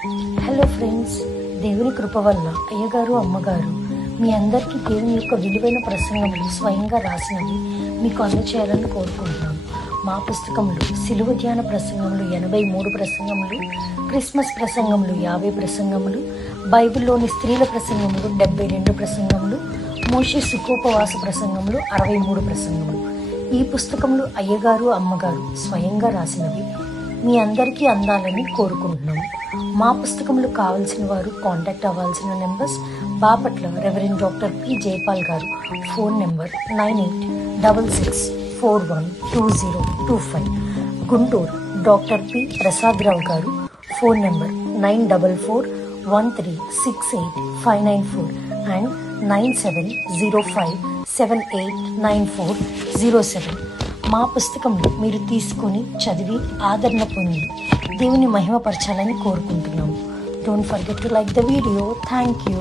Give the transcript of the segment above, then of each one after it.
Hello friends, దేవుని కృప వల్ల అయ్యగారు అమ్మగారు మీ అందరికీ దేవుని యొక్క విలువైన ప్రసంగములు స్వయంగా రాసినవి మీకు అందచేయాలని కోరుకుంటున్నాను. మా పుస్తకంలో సిలువ ధ్యాన ప్రసంగములు 83 ప్రసంగములు, క్రిస్మస్ ప్రసంగములు 50 ప్రసంగములు, బైబిల్లోని స్త్రీల ప్రసంగములు 72 ప్రసంగములు, మోషే సుఖోపవాస ప్రసంగములు 63 ప్రసంగములు. ఈ పుస్తకములు అయ్యగారు అమ్మగారు స్వయంగా రాసినవి మీ అందరికీ అందాలని కోరుకుంటున్నాము. మా పుస్తకములు కావాల్సిన వారు కాంటాక్ట్ అవ్వాల్సిన numbers: Bapatla reverend doctor P Jaipal గారు, phone number 9866412025. Guntur doctor P Prasadarao గారు, ఫోన్ నెంబర్ 9413685994 అండ్ 9705789407. మా పుస్తకంలో మీరు తీసుకొని చదివి ఆదరణ పొంది దేవుని మహిమపరచాలని కోరుకుంటున్నాము. Don't forget to like the video. Thank you.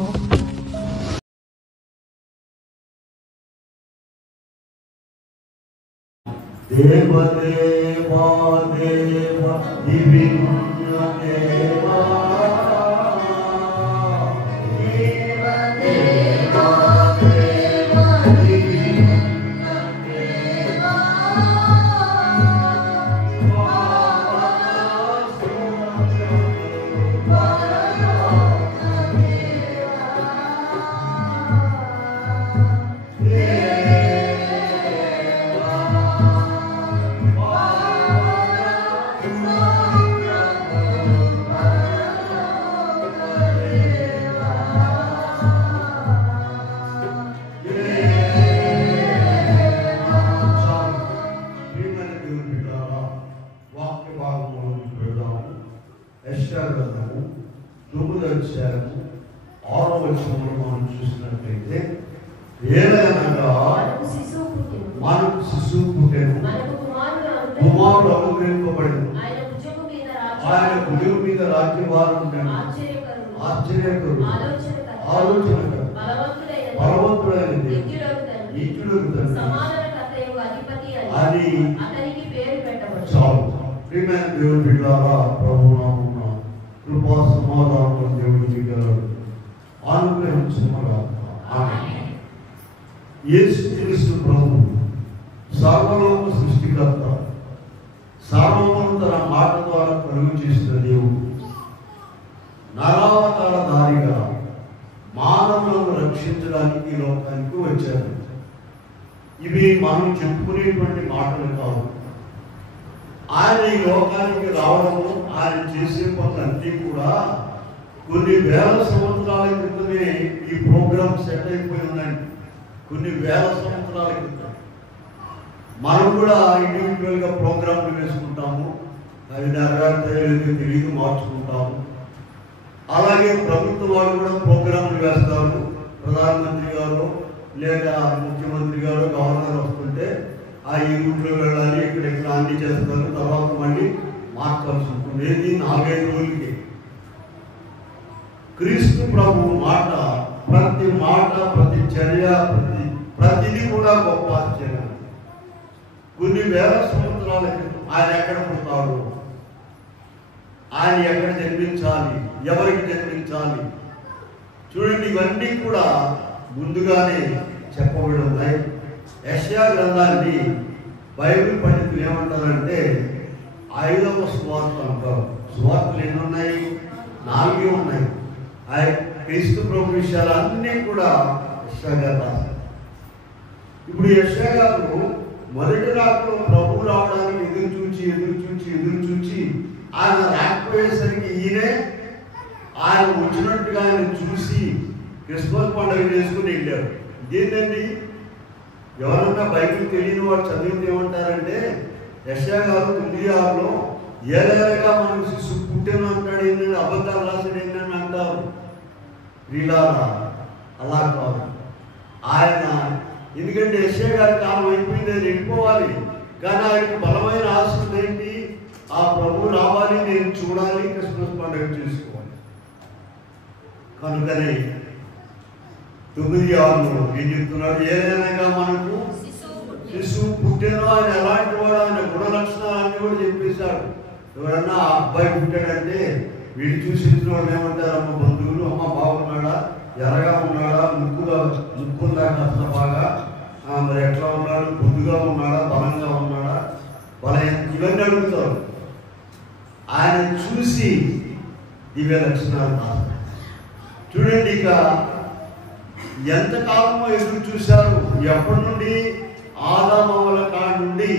మనం చూసినట్లయితే మనకు శిశువు పుట్టెను, కుమారుడు అనుగ్రహింపబడెను, ఆయన భుజము మీద రాజ్యభారం ఉండెను, ఆశ్చర్యకరుడు, ఆలోచనకరుడు, బలవంతుడైన నిత్యుడగు తండ్రి అని చాలు. ప్రియమైన దేవుని బిడ్డలారా, ప్రభువు నామమున కృపా సమాధానం దేవుని బిడ్డలు అనుగ్రహించునుగాక. ఆమేన్. యేసుక్రీస్తు ప్రభువు సర్వలోక సృష్టికర్త, సర్వమును తన మాట ద్వారా కలుగు చేసిన దేవుడు నరావతారధారిగా మానవులను రక్షించడానికి ఈ లోకానికి వచ్చారు. ఇవి మనం చెప్పుకునేటువంటి మాటలు కావు. ఆయన ఈ లోకానికి రావడంలో ఆయన చేసే పనులన్నీ కూడా కొన్ని వేల సంవత్సరాల క్రితమే ఈ ప్రోగ్రాం సెట్ అయిపోయి ఉందండి. కొన్ని వేల సంవత్సరాల క్రితం మనం కూడా ఇండివిజువల్గా ప్రోగ్రాంలు వేసుకుంటాము, అవి నెరవేరుతాయో తెలియదు, మార్చుకుంటాము. అలాగే ప్రభుత్వం వాళ్ళు కూడా ప్రోగ్రాంలు వేస్తారు. ప్రధానమంత్రి గారు లేదా ముఖ్యమంత్రి గారు, గవర్నర్ వస్తుంటే ఆ ఈ రూట్లో వెళ్ళాలి, ఇక్కడ అన్ని చేస్తారు, తర్వాత మళ్ళీ మార్చాల్సి ఉంటుంది. ఏది 4-5 రోజులకి. క్రీస్తు ప్రభు మాట, ప్రతి మాట, ప్రతి చర్య, ప్రతిదీ కూడా గొప్ప ఆశ్చర్యం. కొన్ని వేల సంవత్సరాల క్రితం ఆయన ఎక్కడ పుడతాడు, ఆయన ఎక్కడ జన్మించాలి, ఎవరికి జన్మించాలి, చూడండి, ఇవన్నీ కూడా ముందుగానే చెప్పబడి ఉన్నాయి. యెషయా గ్రంథాన్ని బైబిల్ పండితులు ఏమంటారంటే 5వ సువార్త అంటారు. సువార్తలు ఎన్ని ఉన్నాయి? 4 ఉన్నాయి. క్రీస్తు ప్రభు విషయాలన్నీ కూడా యెషయా గారు రాశారు. ఇప్పుడు యెషయా గారు మొదటి రాకలో ప్రభు రావడానికి ఎదురు చూచి ఆయన రాకపోయేసరికి ఈయనే ఆయన వచ్చినట్టుగా ఆయన చూసి క్రిస్మస్ పండుగ చేసుకుని వెళ్ళారు. ఇదేంటండి, ఎవరన్నా బైబిల్ తెలియని వాడు చదివితే ఏమంటారంటే, యెషయా గారు 9:6లో ఏలేగా మనకు శిశువు పుట్టెను అంటాడు, ఏంటంటే అబద్ధాలు రాసాడు ఏంటని అంటారు. వీళ్ళారా అలా కాదు. ఆయన ఎందుకంటే యెషయా గారి కాలం అయిపోయింది, ఆయన వెళ్ళిపోవాలి. కానీ ఆయనకి బలమైన ఆశ ఏంటి? ఆ ప్రభు రావాలి, నేను చూడాలి, క్రిస్మస్ పండుగ చేసుకోవాలి. కనుకనే 9:6లో ఏం చెప్తున్నాడు? ఏదైనా మనకు శిశువు పుట్టెను, ఆయన ఎలాంటి వాడు, ఆయన గుణ లక్షణాలు అన్నీ కూడా చెప్పేశాడు. ఎవరన్నా అబ్బాయి పుట్టాడంటే వీడు చూసిన వాళ్ళు ఏమంటారు, అమ్మ బంధువులు, అమ్మ బాగున్నాడా, ఎర్రగా ఉన్నాడా, ముక్కుందా కాస్త బాగా, మరి ఎట్లా ఉన్నాడు, బుద్ధిగా ఉన్నాడా, బలంగా ఉన్నాడా, ఇవన్నీ అడుగుతారు. ఆయన చూసి దివ్య లక్షణాలు రాస్తారు. చూడండి, ఇక ఎంతకాలమో ఎదురు చూశారు. ఎప్పటి నుండి? ఆదామవల కాడ నుండి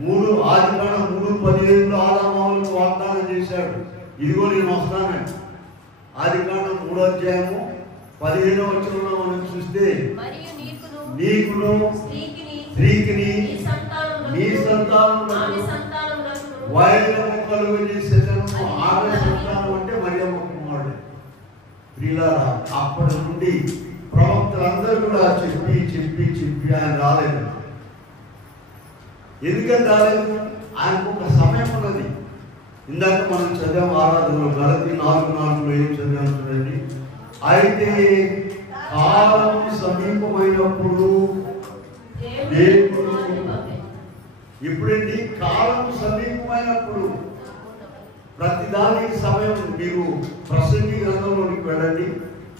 3:15 ఆదామవలకు వాగ్దానం చేశాడు, ఇదిగో నేను వస్తానండి. ఆదికాండం 3:15 మనం చూస్తే, నీకును స్త్రీకిని నీ సంతానం వైరము కలుగజేసేదను. ఆమె సంతానం అంటే మరియమ్మ కుమారుడు. ప్రియులారా, అప్పటి నుండి ప్రవక్తలందరూ కూడా చెప్పి చెప్పి చెప్పి ఆయన రాలేదు. ఎందుకని రాలేదు? ఆయనకు ఒక సమయం ఉన్నది. ఇందాక మనం చదివాం ఆరాధనలో, గలతీ 4:4 ఏం చదివాం చూడండి. అయితే కాలం సమీపమైనప్పుడు దేవుడు, ఇప్పుడండి కాలం సమీపమైనప్పుడు ప్రతిదానికి సమయం. మీరు ప్రసంగి గ్రంథంలోనికి వెళ్ళండి,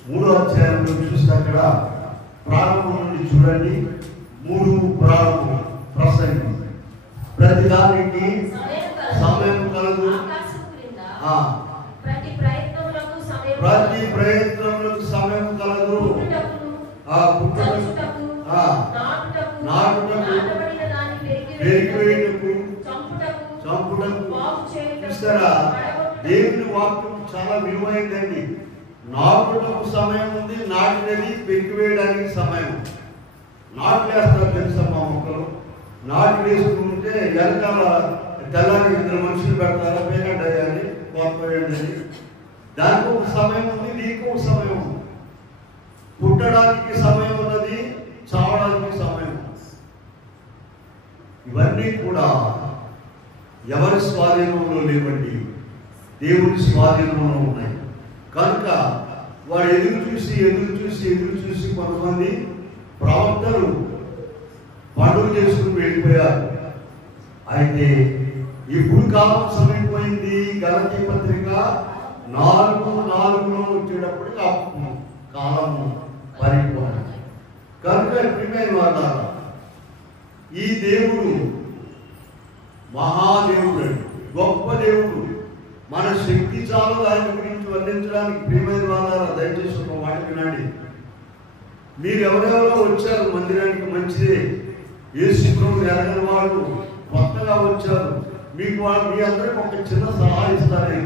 3వ అధ్యాయంలో చూస్తే అక్కడ ప్రారంభం నుండి చూడండి. 3 ప్రారంభం ప్రసంగి. ప్రతిదానికి సమయం కలదు, ప్రతి ప్రయత్నములకు సమయం కలదు. పుట్టుటకు, నాటుటకు, పెరిగివేయుటకు, చంపుటకు. చూస్తారా, దేవుని వాక్యం చాలా విలువైందండి. నాటుటకు సమయం ఉంది, నాటినది పెరిగివేయడానికి సమయం. నాటులేస్తారు తెలుసా మా మొక్కలు? నాటు వేసుకుంటే వెనకాల తెల్లారి 2 మనుషులు పెడతారా, పేరెంట్ అయ్యాలి, కోపేయండి. దానికి ఒక సమయం ఉంది, నీకు ఒక సమయం ఉంది. పుట్టడానికి సమయం ఉన్నది, చావడానికి సమయం. ఇవన్నీ కూడా ఎవరి స్వాధీనంలో లేవండి, దేవుని స్వాధీనంలో ఉన్నాయి. కనుక వాడు ఎదురు చూసి కొంతమంది ప్రవక్తలు పండుగ చేసుకుని వెళ్ళిపోయారు. అయితే ఇప్పుడు కాలం సమీపమైంది. గలతీ పత్రిక 4:4 వచ్చేటప్పటికి అప్పుడు కాలము పరిపూర్ణ. కనుక ప్రియమైన వారు, ఈ దేవుడు మహాదేవుడు, గొప్ప దేవుడు. మన శక్తి చాలు ఆయన గురించి వర్ణించడానికి. ప్రియమైన వారు, దయచేసి ఒక మాట వినండి. మీరు ఎవరెవరో వచ్చారు మందిరానికి, మంచిదే. యేసు ప్రభువుని ఎరగని వాళ్ళు కొత్తగా వచ్చారు. మీకు మీ అందరికి ఒక చిన్న సలహా ఇస్తారని,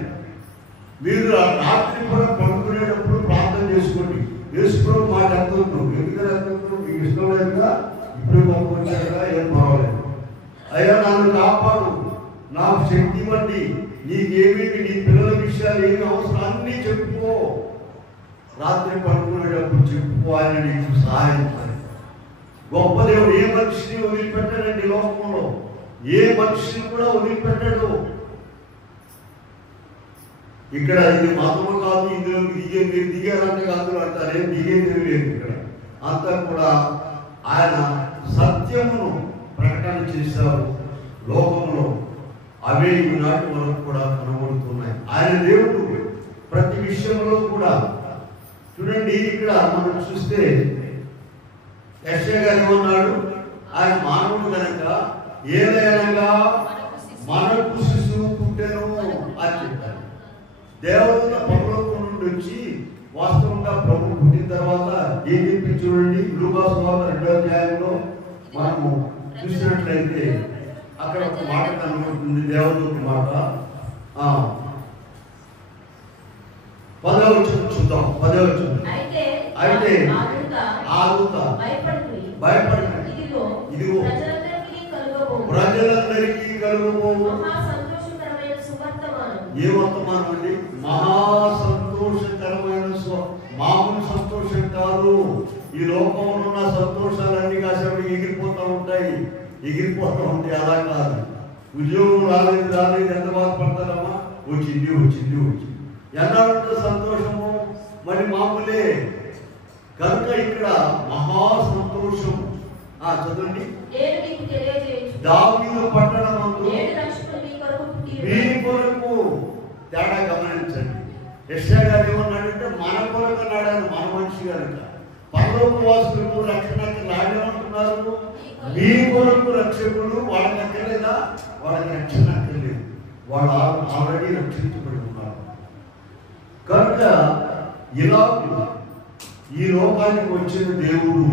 మీరు రాత్రి కూడా పడుకునేటప్పుడు ప్రార్థన చేసుకోండి. యేసు ప్రభు మాట అర్థం ఎందుకని మీకు ఇష్టం లేదుగా, ఇప్పుడు పంపించారుగా, ఏం పర్వాలేదు. అయ్యా నన్ను కాపాడు, నాకు శక్తి ఇవ్వండి, నీకేమేమి, నీ పిల్లల విషయాలు ఏమి అవసరం అన్నీ చెప్పుకో. రాత్రి పడుకునేటప్పుడు చెప్పుకో, ఆయన నీకు సహాయం చేయాలి. గొప్ప దేవుడు ఏ మనిషిని వదిలిపెట్టాడండి లోకంలో, ఏ మనిషిని కూడా వదిలిపెట్టాడు. ఇక్కడ ఇది మతము కాదు, ఇందులో మీరు దిగారంటే కాదు అంటారు. ఏం దిగేది లేదు. ఇక్కడ అంతా కూడా ఆయన సత్యమును ప్రకటన చేశారు లోకంలో. అవే ఈనాటి వరకు కూడా కనబడుతున్నాయి. ఆయన దేవుడు ప్రతి విషయంలో కూడా. చూడండి, ఇక్కడ మనం చూస్తే యెషయా గారు ఏమన్నాడు? ఆయన మానవుడు కనుక ఏదైనా మనకు శిశువు పుట్టెను అని చెప్పారు. దేవదూత పరలోకం నుండి వచ్చి వాస్తవంగా ప్రభు పుట్టిన తర్వాత ఏం చెప్పి చూడండి, లూకా సువార్త 2వ అధ్యాయంలో మనము చూసినట్లయితే అక్కడ ఒక మాట కనబడుతుంది, దేవదూత మాట. 10వ వచనం చూద్దాం. 10వ వచనం. అయితే ఆ దూత భయపడకండి, ఇదిగో ప్రజలందరికీ కలుగబోవు ఏ వర్తమానం అండి? మహా సంతోషకరమైన మామూలు సంతోషం కాదు. ఈ లోకంలో ఉన్న సంతోషాలన్నీ కాసేపు ఎగిరిపోతూ ఉంటాయి. అలా కాదు. ఉద్యోగం రాలేదు ఎంత బాధపడతారమ్మా? వచ్చింది. ఎలా ఉంటుంది సంతోషము? మరి మామూలే. కనుక ఇక్కడ మహా సంతోషం. చదవండి. దావీదు పట్టణమందు మీ కొరకు తేడా గమనించండి. యెషయా గారు ఏమన్నాడంటే మన కొరకు అన్నాడు ఆయన, మన మనిషి కనుక. పరలోకవాసులకు రక్షణకి లాడేమంటున్నారు, మీ కొరకు రక్షకుడు. వాళ్ళకి అక్కర్లేదా? వాళ్ళకి రక్షణ అక్కర్లేదు, వాళ్ళు ఆల్రెడీ రక్షించబడి ఉన్నారు. కనుక ఇలా ఈ లోకానికి వచ్చిన దేవుడు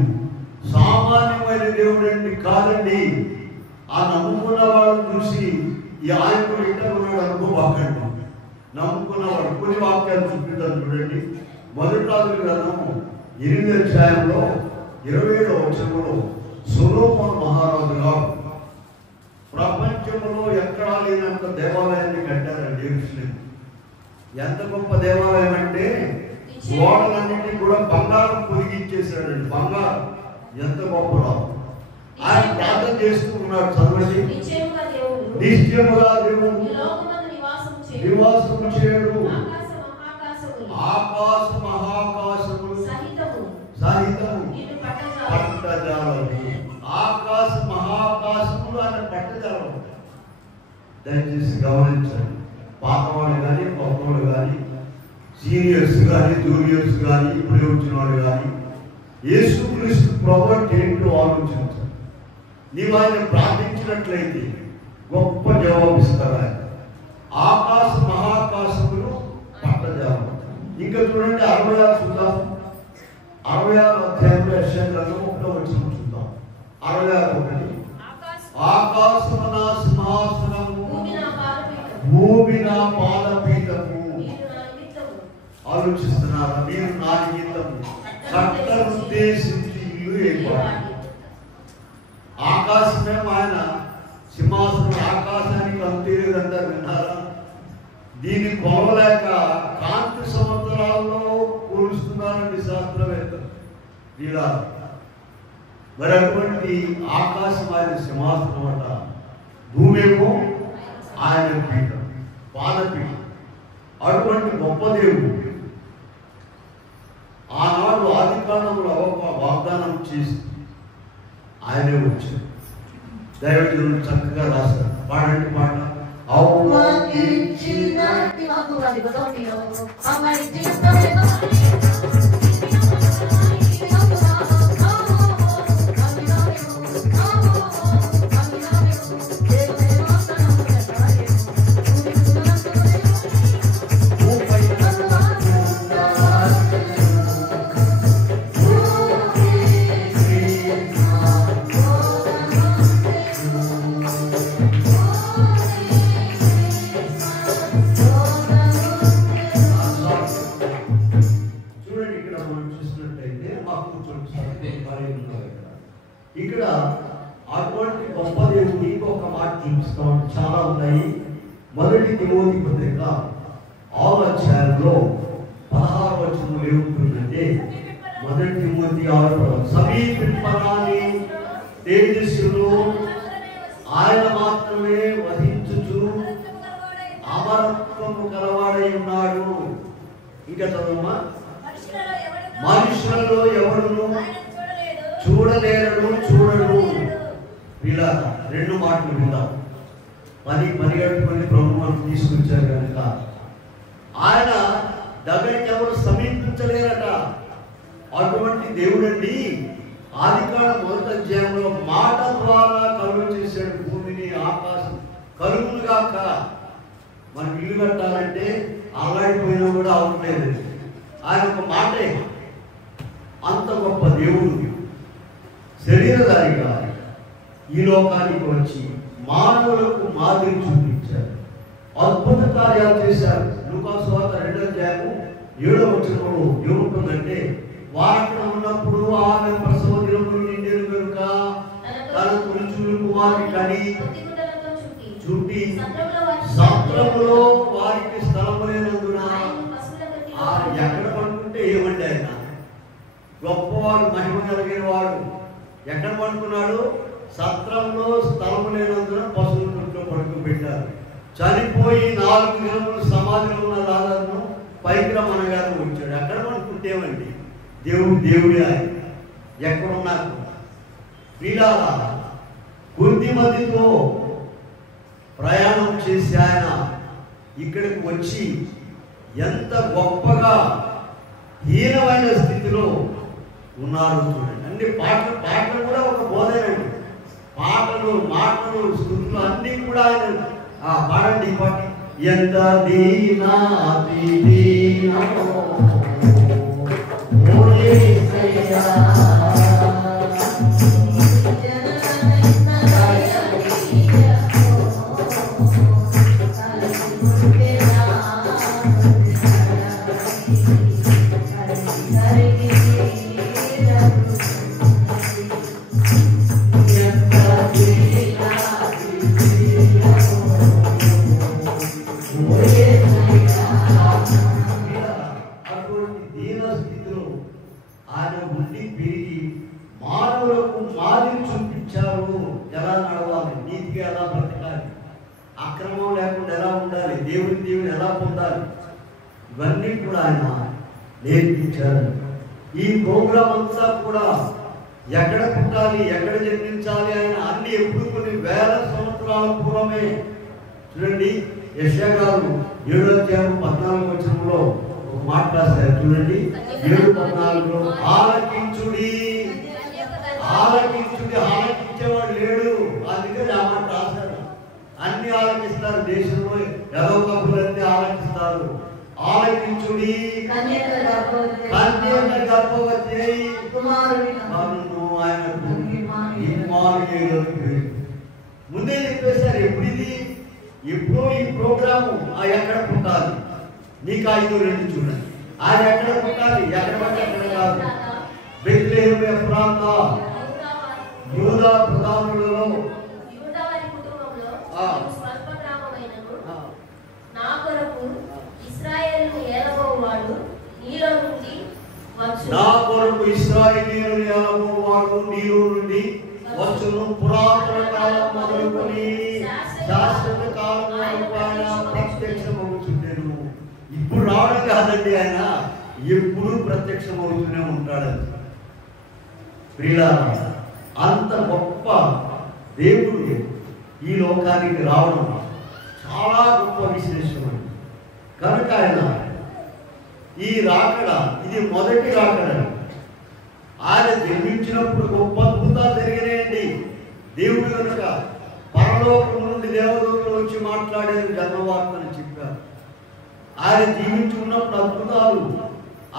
సామాన్యమైన దేవుడు అండి కాదండి. ఆ నమ్ముకున్న వాళ్ళని చూసి ఈ ఆయనకు ఇంటర్ ఉన్నాడు అనుకోబాకండి. నమ్ముకున్నవాడు కొన్ని వాక్యాలు చూపిద్దాం చూడండి. మొదటి రాజుల గ్రంథము 8వ అధ్యాయంలో 27వ వచనంలో సొలొమోను మహారాజు గారు ప్రపంచంలో ఎక్కడా లేనంత దేవాలయాన్ని కట్టారండి యెరూషలేము. ఎంత గొప్ప దేవాలయం అంటే గోడలన్నింటినీ కూడా బంగారం పొదిగించేశాడండి. బంగారం ఎంత గొప్పలో ఆయన ప్రార్థన చేస్తూ ఉన్నాడు. చదవండి. నిశ్చయముగా దేవుడు నివాసము చేయడు, ఆకాశ మహాకాశములు సహితము పట్టజాలము. ఆకాశ మహాకాశములు ఆయన పట్టజాలము. దయచేసి గమనించండి. పాతవాళ్ళు కానీ కొత్తవాళ్ళు కానీ సీనియర్స్ కానీ జూనియర్స్ కానీ ఇప్పుడు వచ్చిన వాళ్ళు కానీ యేసుక్రీస్తు ప్రభువు ఏంటో ఆలోచించు. నీవు ఆయన ప్రార్థించినట్లయితే గొప్ప జవాబిస్తారు ఆయన. ఆకాశ మహాకాశములు పట్టజాలం. ఇంకా చూడండి 66 చూద్దాం. 66వ అధ్యాయంలో యెషయా గ్రంథం 1వ వచనం చూద్దాం. 66:1 ఆకాశమున సింహాసనము భూమి నా పాదపీఠము. ఆలోచిస్తున్నారా? మీరు నా నిమిత్తము కట్టనుద్దేశించి ఇల్లు ఏర్పాటు. ఆకాశమేమో ఆయన సింహాసనం, ఆకాశానికి అంతే లేదంటారు, విన్నారా? దీన్ని కొలవలేక కాంతి సంవత్సరాల్లో పోలుస్తున్నారండి శాస్త్రవేత్తలు. ఇలా మరి అటువంటి ఆకాశం ఆయన సింహాసనం అట, భూమేమో ఆయన పీఠం, పాదపీఠం. అటువంటి గొప్ప దేవుడు ఆనాడు ఆది కాలంలో వాగ్దానం చేసి ఆయనే వచ్చాడు. దైవజనులు చక్కగా రాశారు. పాడండి పాట. ఇక్కడ అటువంటి గొప్ప దేవుడు ఇంకొక మాట చూపిస్తాం. చాలా ఉన్నాయి. మొదటి తిమోతి పత్రిక 6వ అధ్యాయంలో 16వ వచనంలో ఏముంటుందంటే, మొదటి తిమోతి 6 సమీపింపరాని తేజస్సులో ఆయన మాత్రమే వహించుచు అమరత్వము కలవాడై ఉన్నాడు. ఇంకా చదవమ్మా. మనుషులలో ఎవడును చూడలేరడు, చూడడు. ఇలా 2 మాటలు విందాం. పని గట్టుకొని ప్రభు మనకు తీసుకొచ్చారు కనుక ఆయన దగ్గరికి ఎవరు సమీపించలేరట. అటువంటి దేవుడండి ఆదికాండం 1వ అధ్యాయంలో మాట ద్వారా కలుగు చేశాడు భూమిని, ఆకాశం కలుగులుగాక. మనం ఇల్లు కట్టాలంటే అల్లాడిపోయినా కూడా అవట్లేదు. ఆయన ఒక మాటే. అంత గొప్ప దేవుడు శరీరధారిగా ఈ లోకానికి వచ్చి మానవులకు మాదిరి చూపించారు. అద్భుత కార్యాలు చేశారు. లూకా సువార్త 2వ అధ్యాయము 7వ వచనంలో ఏముంటుందంటే, వారక్కడ ఉన్నప్పుడు ఆమె ప్రసవ దినములు నిండెను కనుక తన తొలిచూలు కుమారుని కని చుట్టి సత్రములో వారికి స్థలము లేనందున ఎక్కడ పడుకుంటే ఏమండి ఆయన గొప్పవాడు, మహిమ కలిగిన వాడు. ఎక్కడ పడుకున్నాడు? సత్రంలో స్థలము లేనందున పశువుల తొట్టిలో పడుకోబెట్టారు. చనిపోయి 4 దినములు సమాధిలో ఉన్న లాజరును పైకి రమ్మనగానే వచ్చాడు. ఎక్కడ పడుకుంటేమండి? దేవుడే ఆయన. ఎక్కడున్నారు? వీళ్ళారా కొద్ది మందితో ప్రయాణం చేసి ఆయన ఇక్కడికి వచ్చి ఎంత గొప్పగా హీనమైన స్థితిలో ఉన్నారు చూడండి. అన్ని పాటలు కూడా ఒక బోధనండి. పాటలు, మాటలు, స్థుతులు అన్నీ కూడా ఆయన పాడండి పాట. ఎంత దీనాతి దీనమో ఓ యేసయ్యా, అక్రమం లేకుండా ఎలా ఉండాలి, దేవుని ఎలా పొందాలి, ఇవన్నీ కూడా ఆయన నేర్పించారు. ఈ ప్రోగ్రాం అంతా కూడా ఎక్కడ పుట్టాలి, ఎక్కడ జన్మించాలి ఆయన అన్ని ఎప్పుడు కొన్ని వేల సంవత్సరాల పూర్వమే. చూడండి, యెషయా గారు 7:14 మాట్లాడతారు. చూడండి, 7:14 ఆలకించుడి, ఆలకించుడి. ఆలకించేవాడు లేడు, అందుకని ఆ మాట రాశారు. అన్ని ఆలకిస్తారు, దేశంలో ఎదో కబులన్నీ ఆలకిస్తారు. ఆలకించుడి, కన్యక గర్భవతి కుమారుడు ఆయనకు ఇమ్మానుయేలు పేరు. ముందే చెప్పేశారు. ఎప్పుడో ఈ ప్రోగ్రాము ఎక్కడ పుట్టాలి, నీకు 5:2 చూడండి. ఆయన ఎక్కడ పుట్టాలి, ఎక్కడ కాదు. బెత్లెహేము ఎఫ్రాతా యూదా ప్రధానులలో నా కొరకు ఇశ్రాయేలును ఏలబోవాడు నీలో నుండి వచ్చును. పురాతన కాలం మొదలుకొని శాశ్వత కాలం ప్రత్యక్షమవుతుండేను. ఇప్పుడు రావడం కాదండి, ఆయన ఎప్పుడు ప్రత్యక్షమవుతూనే ఉంటాడు. ప్రియులారా, అంత గొప్ప దేవుడు ఈ లోకానికి రావడం చాలా గొప్ప విశేషం. కనుక ఆయన ఈ రాకడ ఇది మొదటి రాకడ. ఆయన జన్మించినప్పుడు గొప్ప అద్భుతాలు జరిగినాయండి. దేవుడు కనుక పరలోకం నుండి దేవదూతలు వచ్చి మాట్లాడారు, జన్మవార్తను చెప్పారు. ఆయన జీవించి ఉన్నప్పుడు అద్భుతాలు,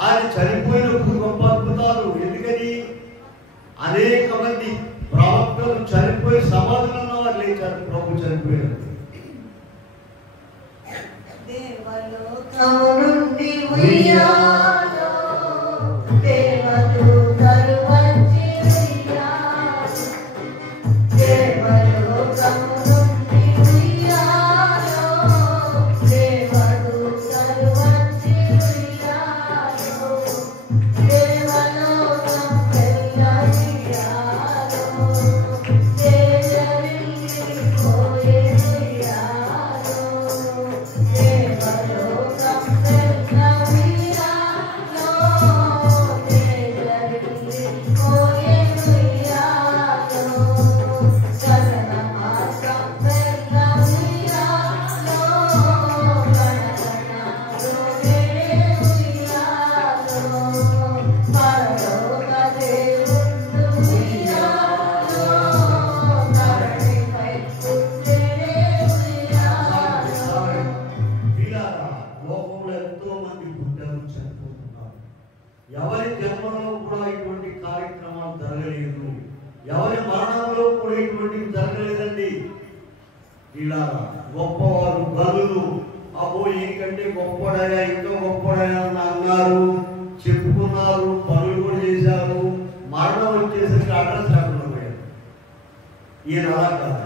ఆయన చనిపోయినప్పుడు గొప్ప అద్భుతాలు. ఎందుకని అనేక మంది ప్రవక్తలు చనిపోయి సమాధులను వారు లేచారు. ప్రభు చనిపోయారు. ఎవరి జన్మలో కూడా ఇటువంటి కార్యక్రమాలు జరగలేదు. ఎవరి మరణంలో కూడా ఇటువంటివి జరగలేదండి. ఇలా గొప్పవారు గనులు అబ్బో ఈయనకంటే గొప్పడయా, ఇంకా గొప్పడయా అని అన్నారు, చెప్పుకున్నారు, పనులు కూడా చేశారు. మరణం వచ్చేసరికి అడ్రస్ లేకుండా పోయారు. ఈయన అలా కాదు.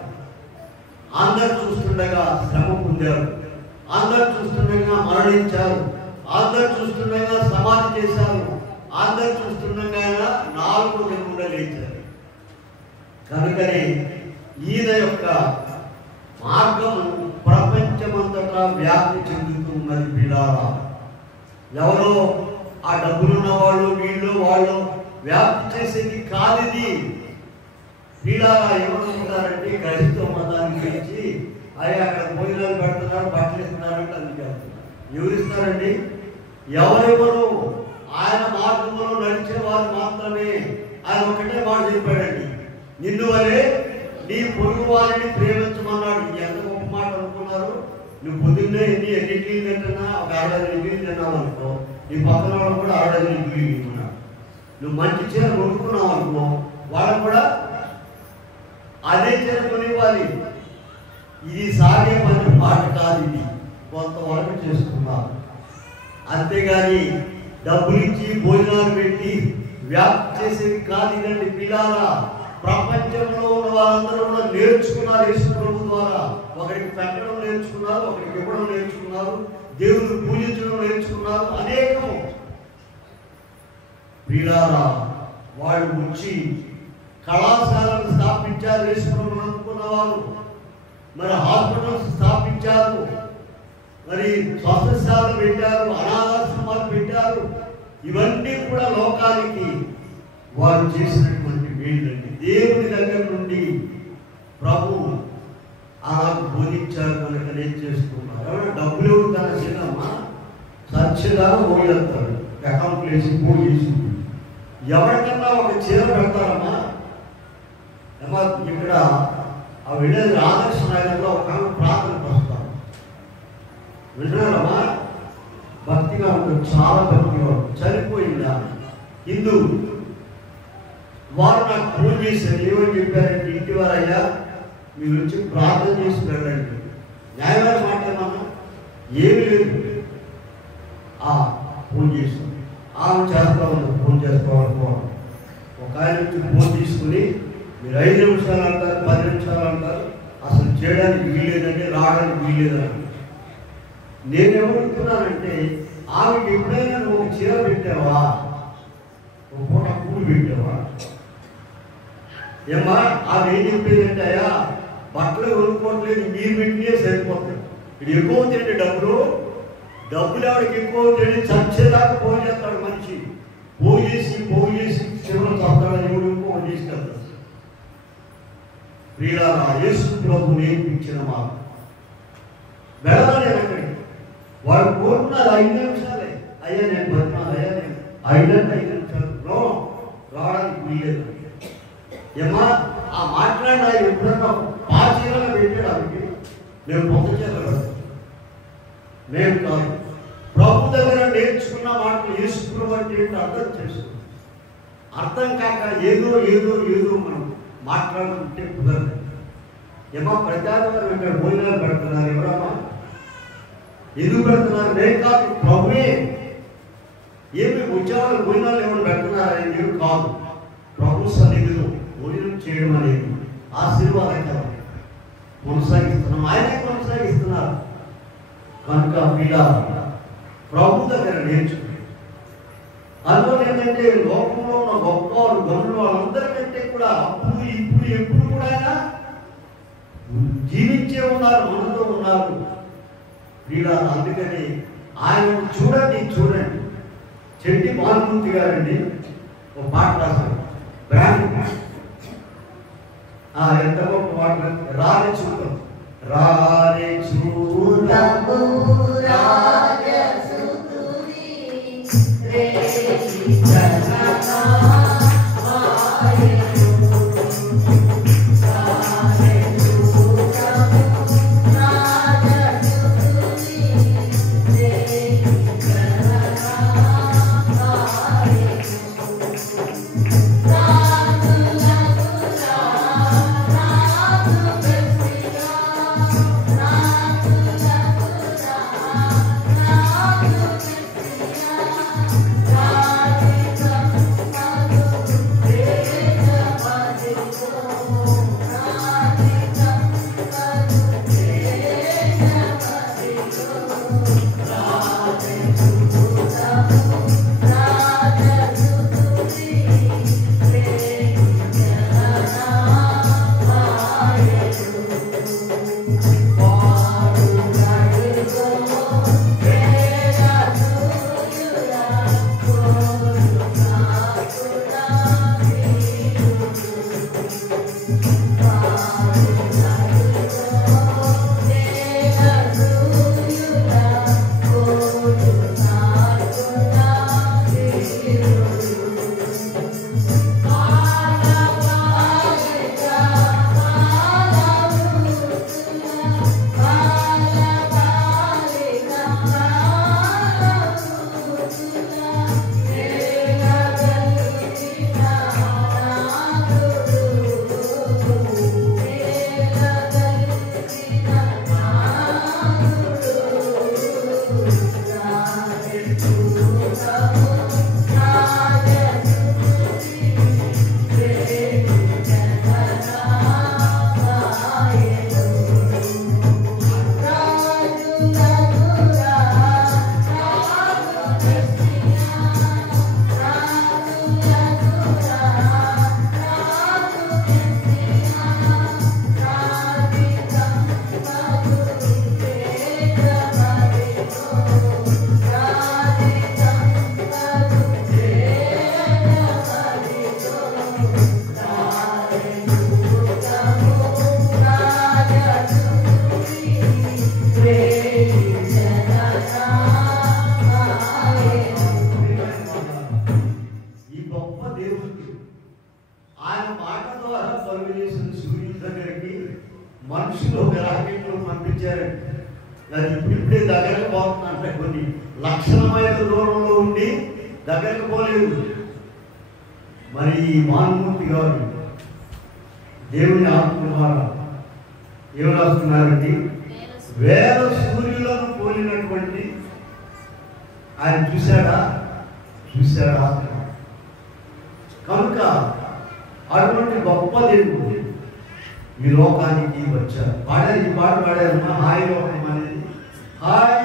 అందరు చూస్తుండగా శ్రమ పొందారు, అందరు చూస్తుండగా మరణించారు, అందరు చూస్తుండగా సమాధి చేశారు, అందరు చూస్తుండగా 4 దినములు లేచారు. కనుకనే ఈయన యొక్క మార్గం ప్రపంచమంతటా వ్యాప్తి చెందుతూ ఉన్నది. పిల్లారా, ఎవరో ఆ డబ్బులున్న వాళ్ళు వీళ్ళు వాళ్ళు వ్యాప్తి చేసేది కాదు ఇది. పిల్లారా ఏమనుకుంటారంటే క్రైస్తవ మతానికి గురించి అయ్యా అక్కడ భోజనాలు పెడుతున్నారు, బట్టలు ఇస్తున్నారంటే అందుకే వెళ్తున్నారు. ఎవరిస్తారండి? ఎవరెవరు ఆయన మార్గంలో నడిచే వారు మాత్రమే. ఆయన ఒకటే మాట చెప్పాడండి, నిన్ను వలే నీ పొరుగు వారిని ప్రేమించమన్నాడు. ఎంత గొప్ప మాట అనుకున్నారు. నువ్వు పొద్దున్నే ఎన్ని ఇడ్లీ తింటున్నా, ఒక 6 ఇడ్లీ తిన్నావు అనుకో, నీ పక్కన వాళ్ళు కూడా 6 ఇడ్లీ తింటున్నాడు. నువ్వు మంచి చీర కొనుక్కున్నావు అనుకో, వాళ్ళకు కూడా అదే చీర కొనివ్వాలి. ఇది సాగే పని మాట కాదు, ఇది కొంతవరకు చేసుకున్నారు. అంతేగాని డబ్బులు ఇచ్చి భోజనాలు పెట్టి వ్యాప్తి చేసేది కాదు. ఇదండి పిల్లారా, ప్రపంచంలో ఉన్న వారందరూ కూడా నేర్చుకున్నారు యేసు ప్రభు ద్వారా. ఒకరికి పెట్టడం నేర్చుకున్నారు, ఒకరికి ఇవ్వడం నేర్చుకున్నారు, దేవుని పూజించడం నేర్చుకున్నారు. అనేకం పిల్లారా, వాళ్ళు వచ్చి కళాశాలను స్థాపించారు యేసు ప్రభు అనుకున్నవారు. మరి హాస్పిటల్స్ స్థాపించారు, మరి స్వస్థశాలను పెట్టారు, అనాథాశ్రమాలు పెట్టారు. ఇవన్నీ కూడా లోకానికి వారు చేసినటువంటి మేలుండి. దేవుని దగ్గర నుండి ప్రభు అలా బోధించారు. కనుక నేను చేస్తున్నారు. ఎవరైనా డబ్బులు ఎవరు కన్నా చిన్నమ్మా సత్యగా మోయలుతాడు, అకౌంట్ వేసి పోయేసి ఎవరికన్నా ఒక చీర పెడతారమ్మా. ఏమో ఇక్కడ ఆ విలేజ్ ఆదర్శ నగరంలో ఒక ప్రార్థనకు వస్తారు. వింటున్నారమ్మా? భక్తిగా ఉంటుంది, చాలా భక్తిగా ఉంటుంది. చనిపోయిందా హిందూ వారు నాకు ఫోన్ చేశారు. ఏమని చెప్పారంటే, ఇంటి వారయ్యా మీరు వచ్చి ప్రార్థన చేసి వెళ్ళండి. న్యాయమైన మాట ఏమన్నా ఏమి లేదు. ఫోన్ చేస్తాం, ఆమె చేస్తా ఉన్నాం, ఫోన్ చేస్తామనుకోవడం. ఒక ఆయన వచ్చి ఫోన్ తీసుకుని మీరు 5 నిమిషాలు అంటారు, 10 నిమిషాలు అంటారు, అసలు చేయడానికి వీల్లేదంటే రావడానికి వీల్లేదని. నేనేమనుకున్నానంటే, ఆమెకి ఎప్పుడైనా నువ్వు ఒక చీర పెట్టావా, ఒక పూట పూలు పెట్టావా? ఏమ్మా ఆమె ఏం చెప్పేదంటే, అయ్యా బట్టలు కొనుక్కోవట్లేదు, మీరు పెట్టినే సరిపోతుంది. ఇది ఎక్కువ అవుతాయండి డబ్బులు ఆవిడకి ఎక్కువ అవుతాయండి. చచ్చేదాకా పోగు చేస్తాడు మనిషి. పోగు చేసి చివరి చస్తాడు, ఎవడు ఇంకో తీసుకెళ్తాడు. ప్రియులారా, యేసు ప్రభు నేర్పించిన మాట వెళ్ళలేదు అక్కడికి. వాడు కోరుకున్నారు 5 నిమిషాలే. అయ్యా నేను బతున్నాను, అయ్యా నేను 5 నిమిషాలు రావడానికి వీలేదు. ఏమా ఆ మాట్లాడిన ఆయన ఎప్పుడన్నా పాచీలలో పెట్టాడు. అవి మేము పొంద చేయగలరు, మేము కాదు. ప్రభు దగ్గర నేర్చుకున్న మాటలు యేసు ప్రభు అంటే ఏంటో అర్థం చేసుకున్నాం. అర్థం కాక ఏదో మనం మాట్లాడుకుంటే కుదరదు. ఏమో ప్రచారం ఇక్కడ భోజనాలు పెడుతున్నారు. ఎవరమ్మా ఎందుకు పెడుతున్నారు? నేను కాదు, ప్రభువే. ఏమి ఉద్యోగాలు భోజనాలు ఎవరు పెడుతున్నారని మీరు కాదు. ప్రభు సన్నిధిలో భోజనం చేయడం అనేది ఆశీర్వాదకరం. కొనసాగిస్తున్నాం, ఆయనే కొనసాగిస్తున్నారు. కనుక పిల్ల ప్రభు దగ్గర నేర్చుకుని అందులో ఏంటంటే, లోకంలో ఉన్న గొప్పవాళ్ళు గనులు వాళ్ళందరికంటే కూడా అప్పుడు ఇప్పుడు ఎప్పుడు కూడా ఆయన జీవించే ఉన్నారు, మనతో ఉన్నారు. వీళ్ళ అందుకని ఆయన చూడండి చెట్టి భానుమూర్తి గారండి ఒక పాట రాశారు, బ్రాండ్. ఎంత గొప్ప పాట! రాని చూద్దాం, రాని చూడము అది ఇప్పుడిప్పుడే దగ్గరకు పోతుందంటే కొన్ని లక్షల మైళ్ళ దూరంలో ఉండి దగ్గరకు పోలేదు. మరి ఈ భానుమూర్తి గారు దేవుని ఆత్మ ద్వారా ఏం రాస్తున్నారండి? వేల సూర్యులను పోలినటువంటి ఆయన చూశాడా? కనుక అటువంటి గొప్ప దేవుడు ఈ లోకానికి వచ్చారు. పాడారు, ఈ పాట పాడారమ్మా, హాయి లోకం అనేది. హాయి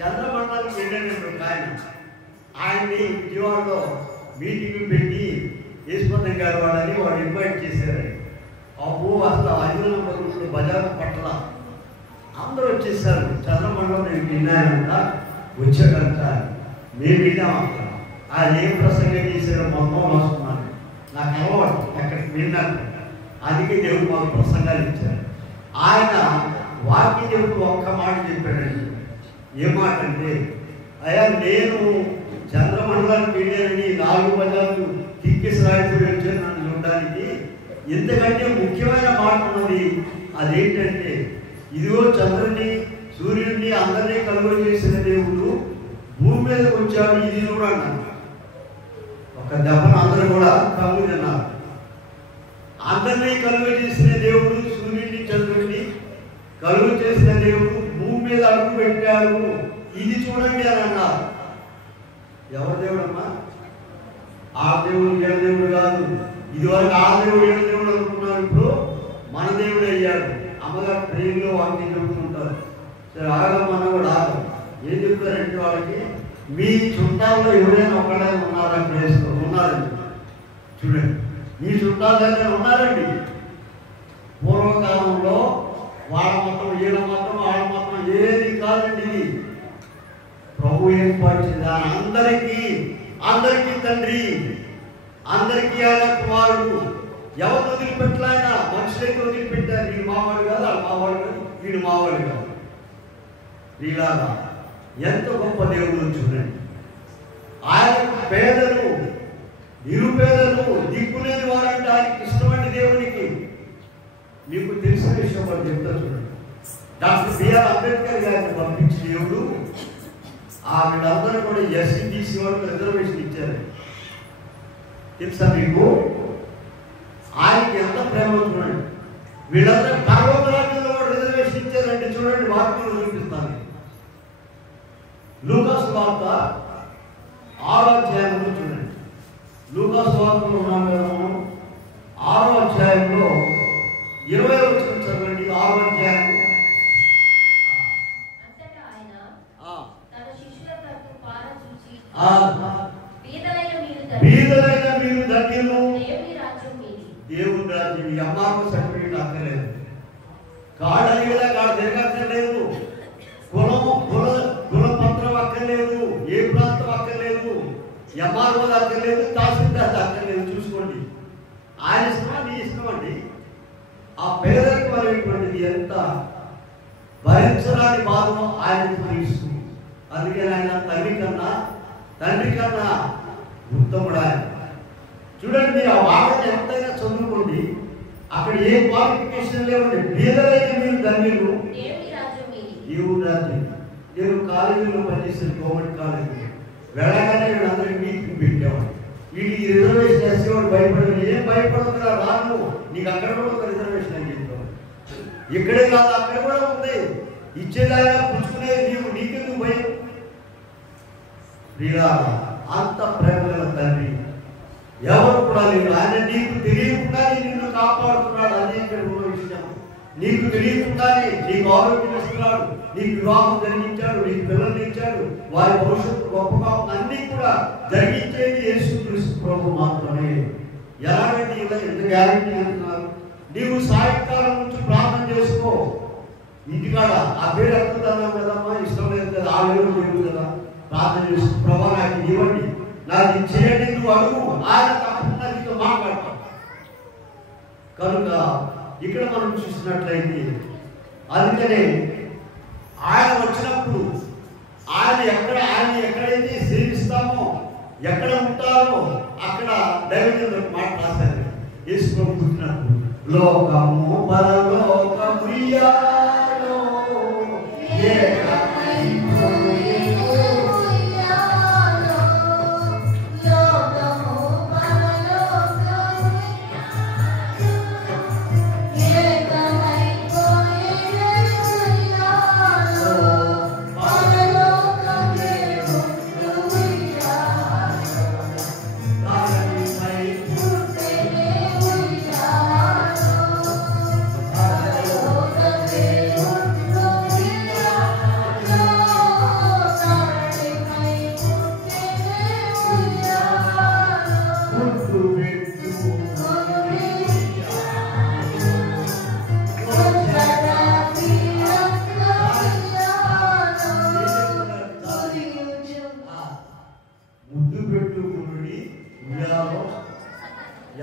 చంద్రమండలానికి వెళ్ళాడు ఒక ఆయన్ని విజయవాడలో మీటింగ్ పెట్టి యశ్వంతం గారు వాళ్ళని వాడు ఇన్వైట్ చేశారండి. అబ్బో అసలు 5 నెంబర్ బజార్ పట్ల అందరూ వచ్చేసారు. చంద్రమండలం నేను విన్నానంట, వచ్చాడంట. మేము విన్నాం. ఆయన ఏం ప్రసంగం చేశారో మొత్తం రాస్తున్నాను. నాకు అలవాటు ఎక్కడికి విన్నాను. అందుకే దేవుడు మాకు ప్రసంగాలు ఇచ్చారు. ఆయన వాక్య దేవుడు ఒక్క మాట చెప్పాడండి. ఏ మాట అంటే, అయ్యా నేను చంద్రమండలానికి వెళ్ళానని 4 బజార్లు తిక్కేసి రాయిపోయి వచ్చాను నన్ను చూడడానికి. ఎందుకంటే ముఖ్యమైన మాట ఉన్నది. అదేంటంటే, ఇదిగో చంద్రుని సూర్యుడిని అందరినీ కలుగు చేసిన దేవుడు భూమి మీదకి వచ్చాడు, ఇది చూడన్నా. ఒక దెబ్బను అందరూ కూడా కలుగు తిన్నారు. అందరినీ కలుగు చేసిన దేవుడు, సూర్యుడిని చంద్రుడిని కలుగు చేసిన దేవుడు భూమి మీద అడుగు పెట్టాడు, ఇది చూడండి అని అన్నారు. ఎవరి దేవుడమ్మా? ఆ దేవుడు ఏ దేవుడు కాదు. ఇదివరకు ఆ దేవుడు ఏ దేవుడు అనుకున్నారు, ఇప్పుడు మన దేవుడు అయ్యాడు. అమ్మగారు ట్రైన్లో వాకింగ్ చెబుతుంటారు. సరే ఆగమన్నా కూడా ఆగం. ఏం చెప్తారంటే వాళ్ళకి, మీ చుట్టాల్లో ఎవరైనా ఒకళ్ళైనా ఉన్నారా? ప్లేస్లో ఉన్నారండి. చూడండి, మీ చుట్టాలైనా ఉన్నారండి. పూర్వకాలంలో వాళ్ళ మతం, ఈడ మతం, వాళ్ళ మతం ఏది కాదండి. ప్రభు ఏర్పాటు చేయాలి. అందరికీ తండ్రి, అందరికీ ఆయన కుమారుడు. ఎవరు వదిలిపెట్టలే? ఆయన మనుషులైతే వదిలిపెట్టారు. వీడు మావాడు కాదు, వాళ్ళ మావాడు కాదు, వీడు మావాడు కాదు. వీళ్ళగా ఎంత గొప్ప దేవుడు చూడండి. ఆయన పేదలు, నిరుపేదలు, దిక్కులేని వారంటే ఆయనకి ఇష్టమైన దేవునికి. మీకు తెలిసిన విషయం వాళ్ళు చెప్తా చూడండి. డాక్టర్ బిఆర్ అంబేద్కర్ గారిని పంపించిన దేవుడు వీళ్ళందరూ కూడా ఎస్సీబీసీ వాళ్ళకి రిజర్వేషన్ ఇచ్చారు. తెలుసా మీకు? ఆయనకి ఎంత ప్రేమ చూడండి. వీళ్ళందరూ పర్వతరాజ్యంలో కూడా రిజర్వేషన్ ఇచ్చారంటే చూడండి. వాక్యం చూపిస్తాను. లూకాసు వార్త 6వ అధ్యాయంలో చూడండి. లూకాసు వార్తలో ఉన్నాం కదా, 6వ అధ్యాయంలో 20వ వచనం చదవండి. 6వ అధ్యాయం. బీదలైన మీరు ధన్యులు, దేవుని రాజ్యం. ఈ అమ్మాకు సర్టిఫికేట్ అక్కర్లేదు, కాడలిగా కాడ తిరగక్కర్లేదు, కుల పత్రం అక్కర్లేదు, ఏ ప్రాంతం అక్కర్లేదు, ఎంఆర్ఓ అక్కర్లేదు, తహసీల్దార్ అక్కర్లేదు. చూసుకోండి, ఆయన ఇష్టమా నీ ఇష్టం అండి. ఆ పేదరికం అనేటువంటిది ఎంత భరించడానికి బాధో ఆయనకు తెలుసు. అందుకని ఆయన తండ్రి కన్నా ఉత్తముడు ఆయన. చూడండి, ఆ వాడని ఎంతైనా చదువుకోండి, అక్కడ ఏ క్వాలిఫికేషన్ లేవండి. బీదలైన మీరు ధన్యులు, దేవుని రాజ్యం. నేను కాలేజీలో పనిచేసిన గవర్నమెంట్ కాలేజీ వెళ్ళగానే వీళ్ళందరికీ మీటింగ్ పెట్టేవాడు. వీడికి రిజర్వేషన్ వేసేవాడు. భయపడదు. ఏం భయపడదురా, రాను, నీకు అక్కడ కూడా ఒక రిజర్వేషన్ అని చెప్పేవాడు. ఇక్కడే కాదు, అక్కడ కూడా ఉంది. ఇచ్చేదాకా పుచ్చుకునేది నీకెందుకు భయం? అంత ప్రేమ గల తండ్రి ఎవరు కూడా లేదు. ఆయన నీకు తెలియకుండానే నిన్ను కాపాడుతున్నాడు. అదే ఇక్కడ ఉన్న విషయం. నీకు తెలియకుండానే నీకు ఆరోగ్యం ఇస్తున్నాడు. నీకు వివాహం జరిగించాడు, నీకు పిల్లల్ని ఇచ్చాడు, వారి భవిష్యత్తు గొప్పగా అన్నీ కూడా జరిగించేది యేసుక్రీస్తు ప్రభు మాత్రమే. ఎలాగంటే ఇలా ఎంత గ్యారంటీ అంటున్నారు? నీవు సాయంకాలం నుంచి ప్రార్థన చేసుకో. ఇంటికాడ ఆ పేరు అడుగుతున్నావు కదమ్మా, ఇష్టం లేదు కదా, ఆ వేరు లేదు కదా, ప్రార్థన చేసుకో. ప్రభా నాకు ఇవ్వండి, నాకు చేయండి, నువ్వు అడుగు, ఆయన తప్పకుండా నీతో మాట్లాడతాం. కనుక ఇక్కడ మనం చూసినట్లయితే అందుకనే ఆయన వచ్చినప్పుడు ఆయన ఎక్కడైతే సేవిస్తామో, ఎక్కడ ఉంటారో అక్కడ దైవజనుల మాట రాశారు. యేసు ప్రభు పుట్టినప్పుడు లోకము పరలోకము ఉయ్యాలో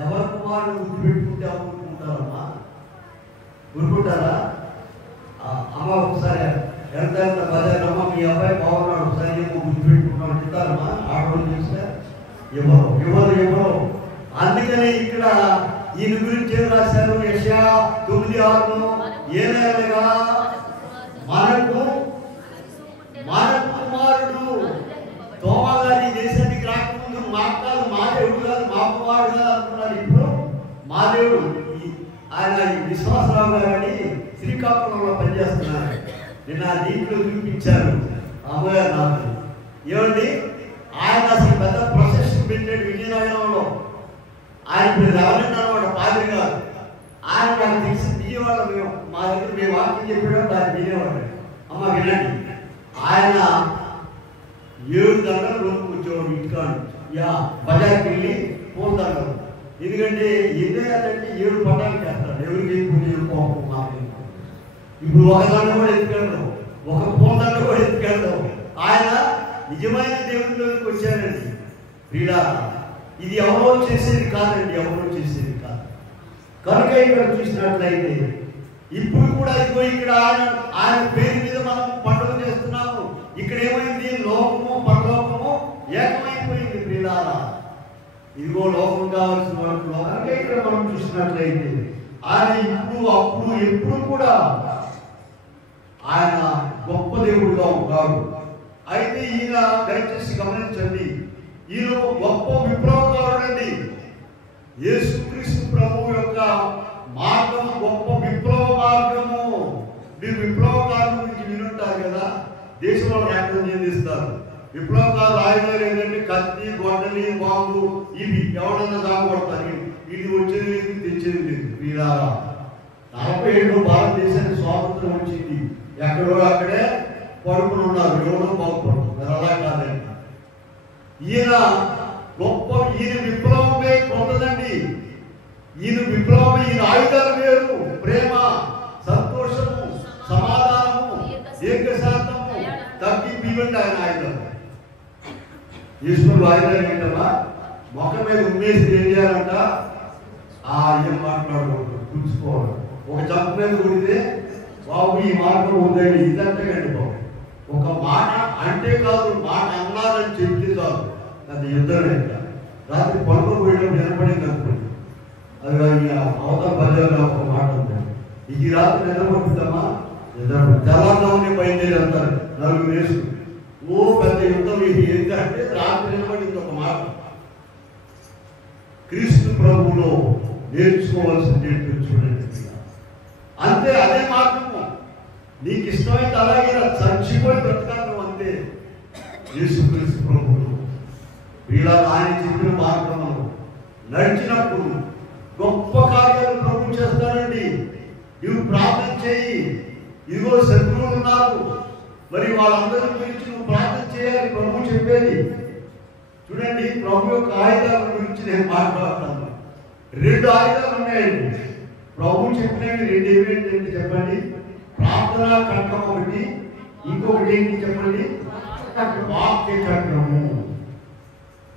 ఎవరికి వాడు ముద్దు పెట్టుకుంటే అనుకుంటారమ్మా, ఊరుకుంటారా? అమ్మ ఒకసారి ఎంత బజారమ్మ మీ అబ్బాయి బాగున్నాడు, ఒకసారి ఏమో ముద్దు పెట్టుకుంటాడు చెప్తారమ్మా. ఆడవాళ్ళు చూస్తే ఎవరు. అందుకని ఇక్కడ ఈయన గురించి ఏం రాశారు? యెషయా 9:6 ఏనగా మనకు కుమారుడు తోమగారి దేశానికి రాకముందు మాట్లాడు మా దేవుడు కాదు, మా కుమారుడు కాదు అనుకున్నాడు. ఇప్పుడు మా దేవుడు ఆయన విశ్వాసరావు గారని శ్రీకాకుళంలో పనిచేస్తున్నారు. నిన్న దీంట్లో చూపించారు అమ్మగారు నాకు. ఏమండి, ఆయన అసలు పెద్ద ప్రొసెషన్ పెట్టాడు విజయనగరంలో. ఆయన ఇప్పుడు రావాలంటే అనమాట పాదిరి గారు. ఆయన నాకు తెలిసి విజయవాడ మా దగ్గర మేము వాక్యం చెప్పాడు, దాన్ని వినేవాడు. అమ్మ వినండి, ఆయన 7 గంటలు రోజు కూర్చోవాడు ఇంటికాడు. బజార్కి వెళ్ళి 4 గంటలు. ఎందుకంటే ఎన్నేయాలంటే 7 పట్టాలు చేస్తాడు. ఎవరికి పూజ మాకు ఇప్పుడు 1 గంట కూడా ఎత్తుకెళ్తాం, 1 పూదండ కూడా ఎత్తుకెళ్తాం. ఆయన నిజమైన దేవుడిలోకి వచ్చారండి. క్రీడా ఇది ఎవరో చేసేది కాదండి, ఎవరో చేసేది కాదు. కనుక ఇక్కడ చూసినట్లయితే ఇప్పుడు కూడా ఇదిగో ఇక్కడ ఆయన పేరు మీద మనం పండుగ చేస్తున్నాము. ఇక్కడ ఏమైంది? లోకము పరలోకము ఏకమైపోయింది. ప్రియులారా, ఇదిగో లోకం కావాల్సిన వాడు లోకానికి ఇక్కడ మనం చూసినట్లయితే ఆయన ఇప్పుడు అప్పుడు ఎప్పుడు కూడా ఆయన గొప్ప దేవుడుగా ఉంటాడు. అయితే ఈయన దయచేసి గమనించండి, ఈయన గొప్ప విప్లవకారుడండి. యేసుక్రీస్తు ప్రభు యొక్క మార్గము గొప్ప విప్లవ మార్గము. మీరు విప్లవకారుల గురించి వినుంటారు కదా, దేశంలో రాజ్యం చెందిస్తారు. విప్లవకారులు ఆయుధాలు ఏంటంటే కత్తి, గొడ్డలి, బాంబు, ఇవి ఎవడన్నా సాగొడతారు. ఇది వచ్చేది లేదు, తెచ్చేది లేదు. వీరారా 47 భారతదేశానికి స్వాతంత్రం వచ్చింది. ఎక్కడో అక్కడే పడుకుని ఉన్నారు, ఎవరో బాగుపడుతున్నారు. అలా కాదండి, ఈయన గొప్ప, ఈయన విప్లవమే కొత్తదండి. ఈయన విప్లవమే, ఈయన ఆయుధాలు వేరు. ప్రేమ, సంతోషము, సమాధానము, దీర్ఘశాంతము, తగ్గింపు, ఇవ్వండి ఆయన ఆయుధాలు. ఈశ్వరుడు ఆయుధాలు ఏంటమ్మా? మొక్క మీద ఉమ్మేసి ఏం చేయాలంట? ఏం మాట్లాడకూడదు, కూర్చుకోవడం. ఒక చంప మీద కొడితే బాబు ఈ మార్గం ఉందండి, ఇదంటే కండి బాబు. ఒక మాట అంటే కాదు, మాట అన్నారని చెప్తే కాదు, అది యుద్ధమే. రాత్రి పనులు పోయడం నిలబడింది అనుకోండి, అది అవతల బజార్లో ఒక మాట ఉందండి. ఈ రాత్రి నిలబడుతుందమ్మా, నిద్రపడి తెలంగాణనే బయలుదేరి అంటారు 4 వేసుకు. ఓ పెద్ద యుద్ధం ఇది ఏంటంటే రాత్రి నిలబడింది ఒక మాట. క్రీస్తు ప్రభువులో నేర్చుకోవాల్సింది చూడండి. అంతే, అదే మార్గము. నీకు ఇష్టమైతే అలాగే చచ్చిపోయి బ్రతకాలి, అంతే. యేసుక్రీస్తు ప్రభువులు ఇలా ఆయన చెప్పిన మార్గంలో నడిచినప్పుడు గొప్ప కార్యాలు ప్రభు చేస్తాడండి. నువ్వు ప్రార్థన చేయి, ఇదిగో శత్రువులు ఉన్నారు, మరి వాళ్ళందరి గురించి నువ్వు ప్రార్థన చేయాలి ప్రభు చెప్పేది. చూడండి, ప్రభు యొక్క ఆయుధాల గురించి నేను మాట్లాడుతాను. 2 ఆయుధాలు ఉన్నాయండి. ప్రభు చెప్పినవి 2 ఏమిటంటే చెప్పండి, ప్రార్థన ఖడ్గం ఒకటి, ఇంకొకటి ఏంటి చెప్పండి, వాక్య ఖడ్గము.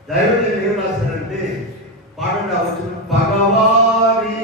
దైవజనులు ఏం రాశారంటే పాడండి, వచ్చిన భగవాని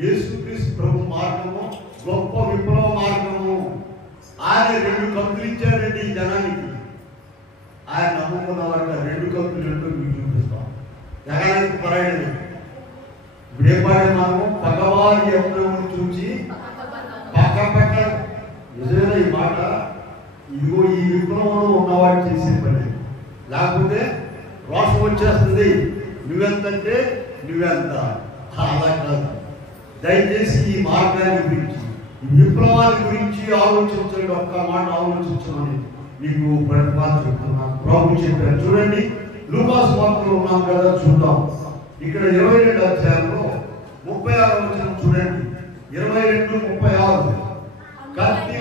యేసుక్రీస్తు ప్రభు మార్గము గొప్ప విప్లవ మార్గము. ఆయన 2 కత్తులు ఇచ్చాడండి ఈ జనానికి. ఆయన నమ్ముకున్న వారికి 2 కత్తులు ఏంటో మీకు చూపిస్తాం. జనానికి పరాయణ ఇప్పుడు ఏం పాడే మనము, పగవారి యత్నమును చూచి పక్క నిజమైన ఈ మాట. ఇదిగో ఈ విప్లవంలో ఉన్నవాడు చేసే పని. లేకపోతే రోషం వచ్చేస్తుంది, నువ్వెంతంటే నువ్వెంత. అలా కాదు. దయచేసి ఈ మార్గాన్ని గురించి, ఈ విప్లవాల గురించి ఆలోచించండి. ఒక్క మాట ఆలోచించమని మీకు ప్రతిపాదన చెప్తున్నాను. ప్రభు చెప్పారు. చూడండి, లూకా సువార్తలో ఉన్నాం కదా, చూద్దాం. ఇక్కడ 22 అధ్యాయంలో 36వ వచనం చూడండి. 22:36 కత్తి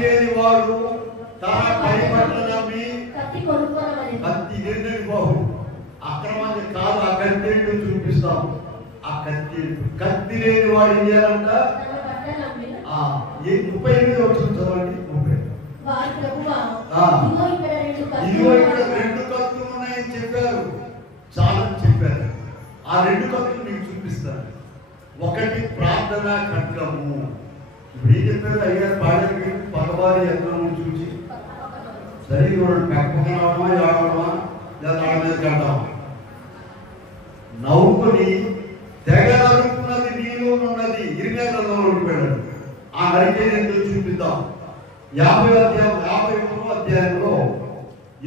లేనివాడు తన పై బట్టలు నమ్మి కత్తి లేని బాబు అక్రమాన్ని కాదు. ఆ కత్తి ఏంటో చూపిస్తాం. ఆ కత్తి లేని వాడు ఏం చేయాలంట? 38 వచ్చిన చదవండి. ఇదిగో ఇక్కడ 2 కత్తులు ఉన్నాయని చెప్పారు, చాలా చెప్పారు. ఆ 2 కత్తులు మీకు చూపిస్తాను. ఒకటి ప్రార్థన ఖడ్గము. ఇప్పుడు ఏం చెప్పారు అయ్యారు పాడకి, పగవారి యత్నము చూసి సరే పక్కన రావడమా రావడమా లేదా ఆడ మీద కడతాం. నవ్వుకొని తెగ నరుకున్నది నీలో ఉన్నది. ఇరిమియా గ్రంథంలోకి వెళ్ళండి. ఆ నరికేది ఎందుకు చూపిద్దాం. 51వ అధ్యాయంలో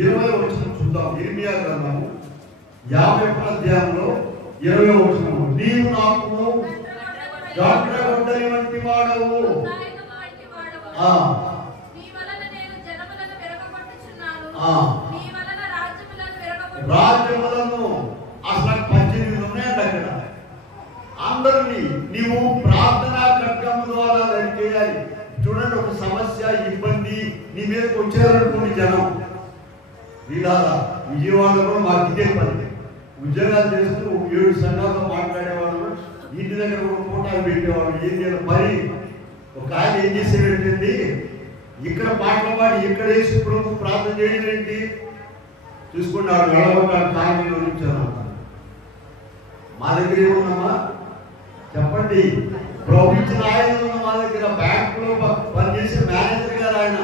20వ వచనం చూద్దాం. ఇరిమియా గ్రంథము 51వ అధ్యాయంలో 20వ వచనం. నీవు నాకు గొడ్డలి వంటి వాడవు, రాజ్యములను అసలు 18 ఉన్నాయండి అక్కడ. అందరినీ నీవు ప్రార్థనా ఖడ్గము ద్వారా నరికేయాలి. చూడండి, ఒక సమస్య ఇబ్బంది నీ మీదకి వచ్చారనుకోండి జనం, వీళ్ళారా విజయవాడలో మాకు ఇదే పని. ఉద్యోగాలు చేస్తూ 7 సంఘాలతో మాట్లాడేవాళ్ళు, ఇంటి దగ్గర ఒక ఫోటోలు పెట్టేవాళ్ళు. ఏం చేయాలి పని. ఒక ఆయన ఏం చేసేటండి, ఇక్కడ పాటలు పాడి ఇక్కడ వేసి ప్రభు ప్రార్థన చేయడం ఏంటి చూసుకున్నాడు. గడవటాడు కాలంలో నుంచాను. మా దగ్గర ఏమున్నామా చెప్పండి. ప్రభు ఇచ్చిన ఆయన ఉన్న మా దగ్గర బ్యాంకులో పనిచేసే మేనేజర్ గారు ఆయన.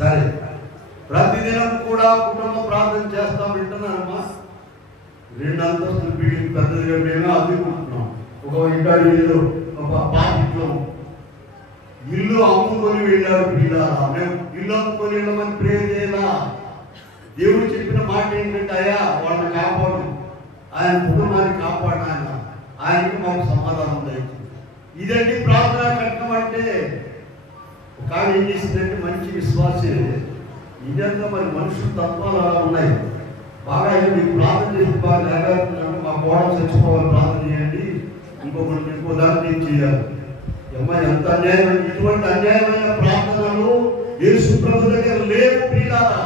సరే, ప్రతిదినం కూడా కుటుంబ ప్రార్థన చేస్తాం. వింటున్నారమ్మా? 2 అంతస్తుల బిల్డింగ్ పెద్దదిగా మేము అందుకుంటున్నాం. ఒక ఇంటర్వ్యూలో ఒక పార్టీలో ఇల్లు అమ్ముకొని వెళ్ళారు పిల్లరా. మేము ఇల్లు అమ్ముకొని వెళ్ళమని ప్రేర్ చేయాలా? దేవుడు చెప్పిన మాట ఏంటంటే, అయ్యా వాళ్ళని కాపాడు, ఆయన కుటుంబాన్ని కాపాడు ఆయన, ఆయనకి మాకు సమాధానం దయచేసి. ఇదండి ప్రార్థన కట్టడం అంటే. ఒక ఆవిడ ఏం చేసిందంటే, మంచి విశ్వాసే, ఇదంతా మరి మనుషుల తత్వాలు అలా ఉన్నాయి. బాగా అయితే మీకు ప్రార్థన చేసి బాగా లేకపోతున్నాను, మా కోడలు చచ్చిపోవాలి, ప్రార్థన చేయండి, ఇంకో దాన్ని చేయాలి. అమ్మాయి ఎంత అన్యాయం. ఇటువంటి అన్యాయమైన ప్రార్థనలు యేసు ప్రభు దగ్గర లేవు ప్రియులారా.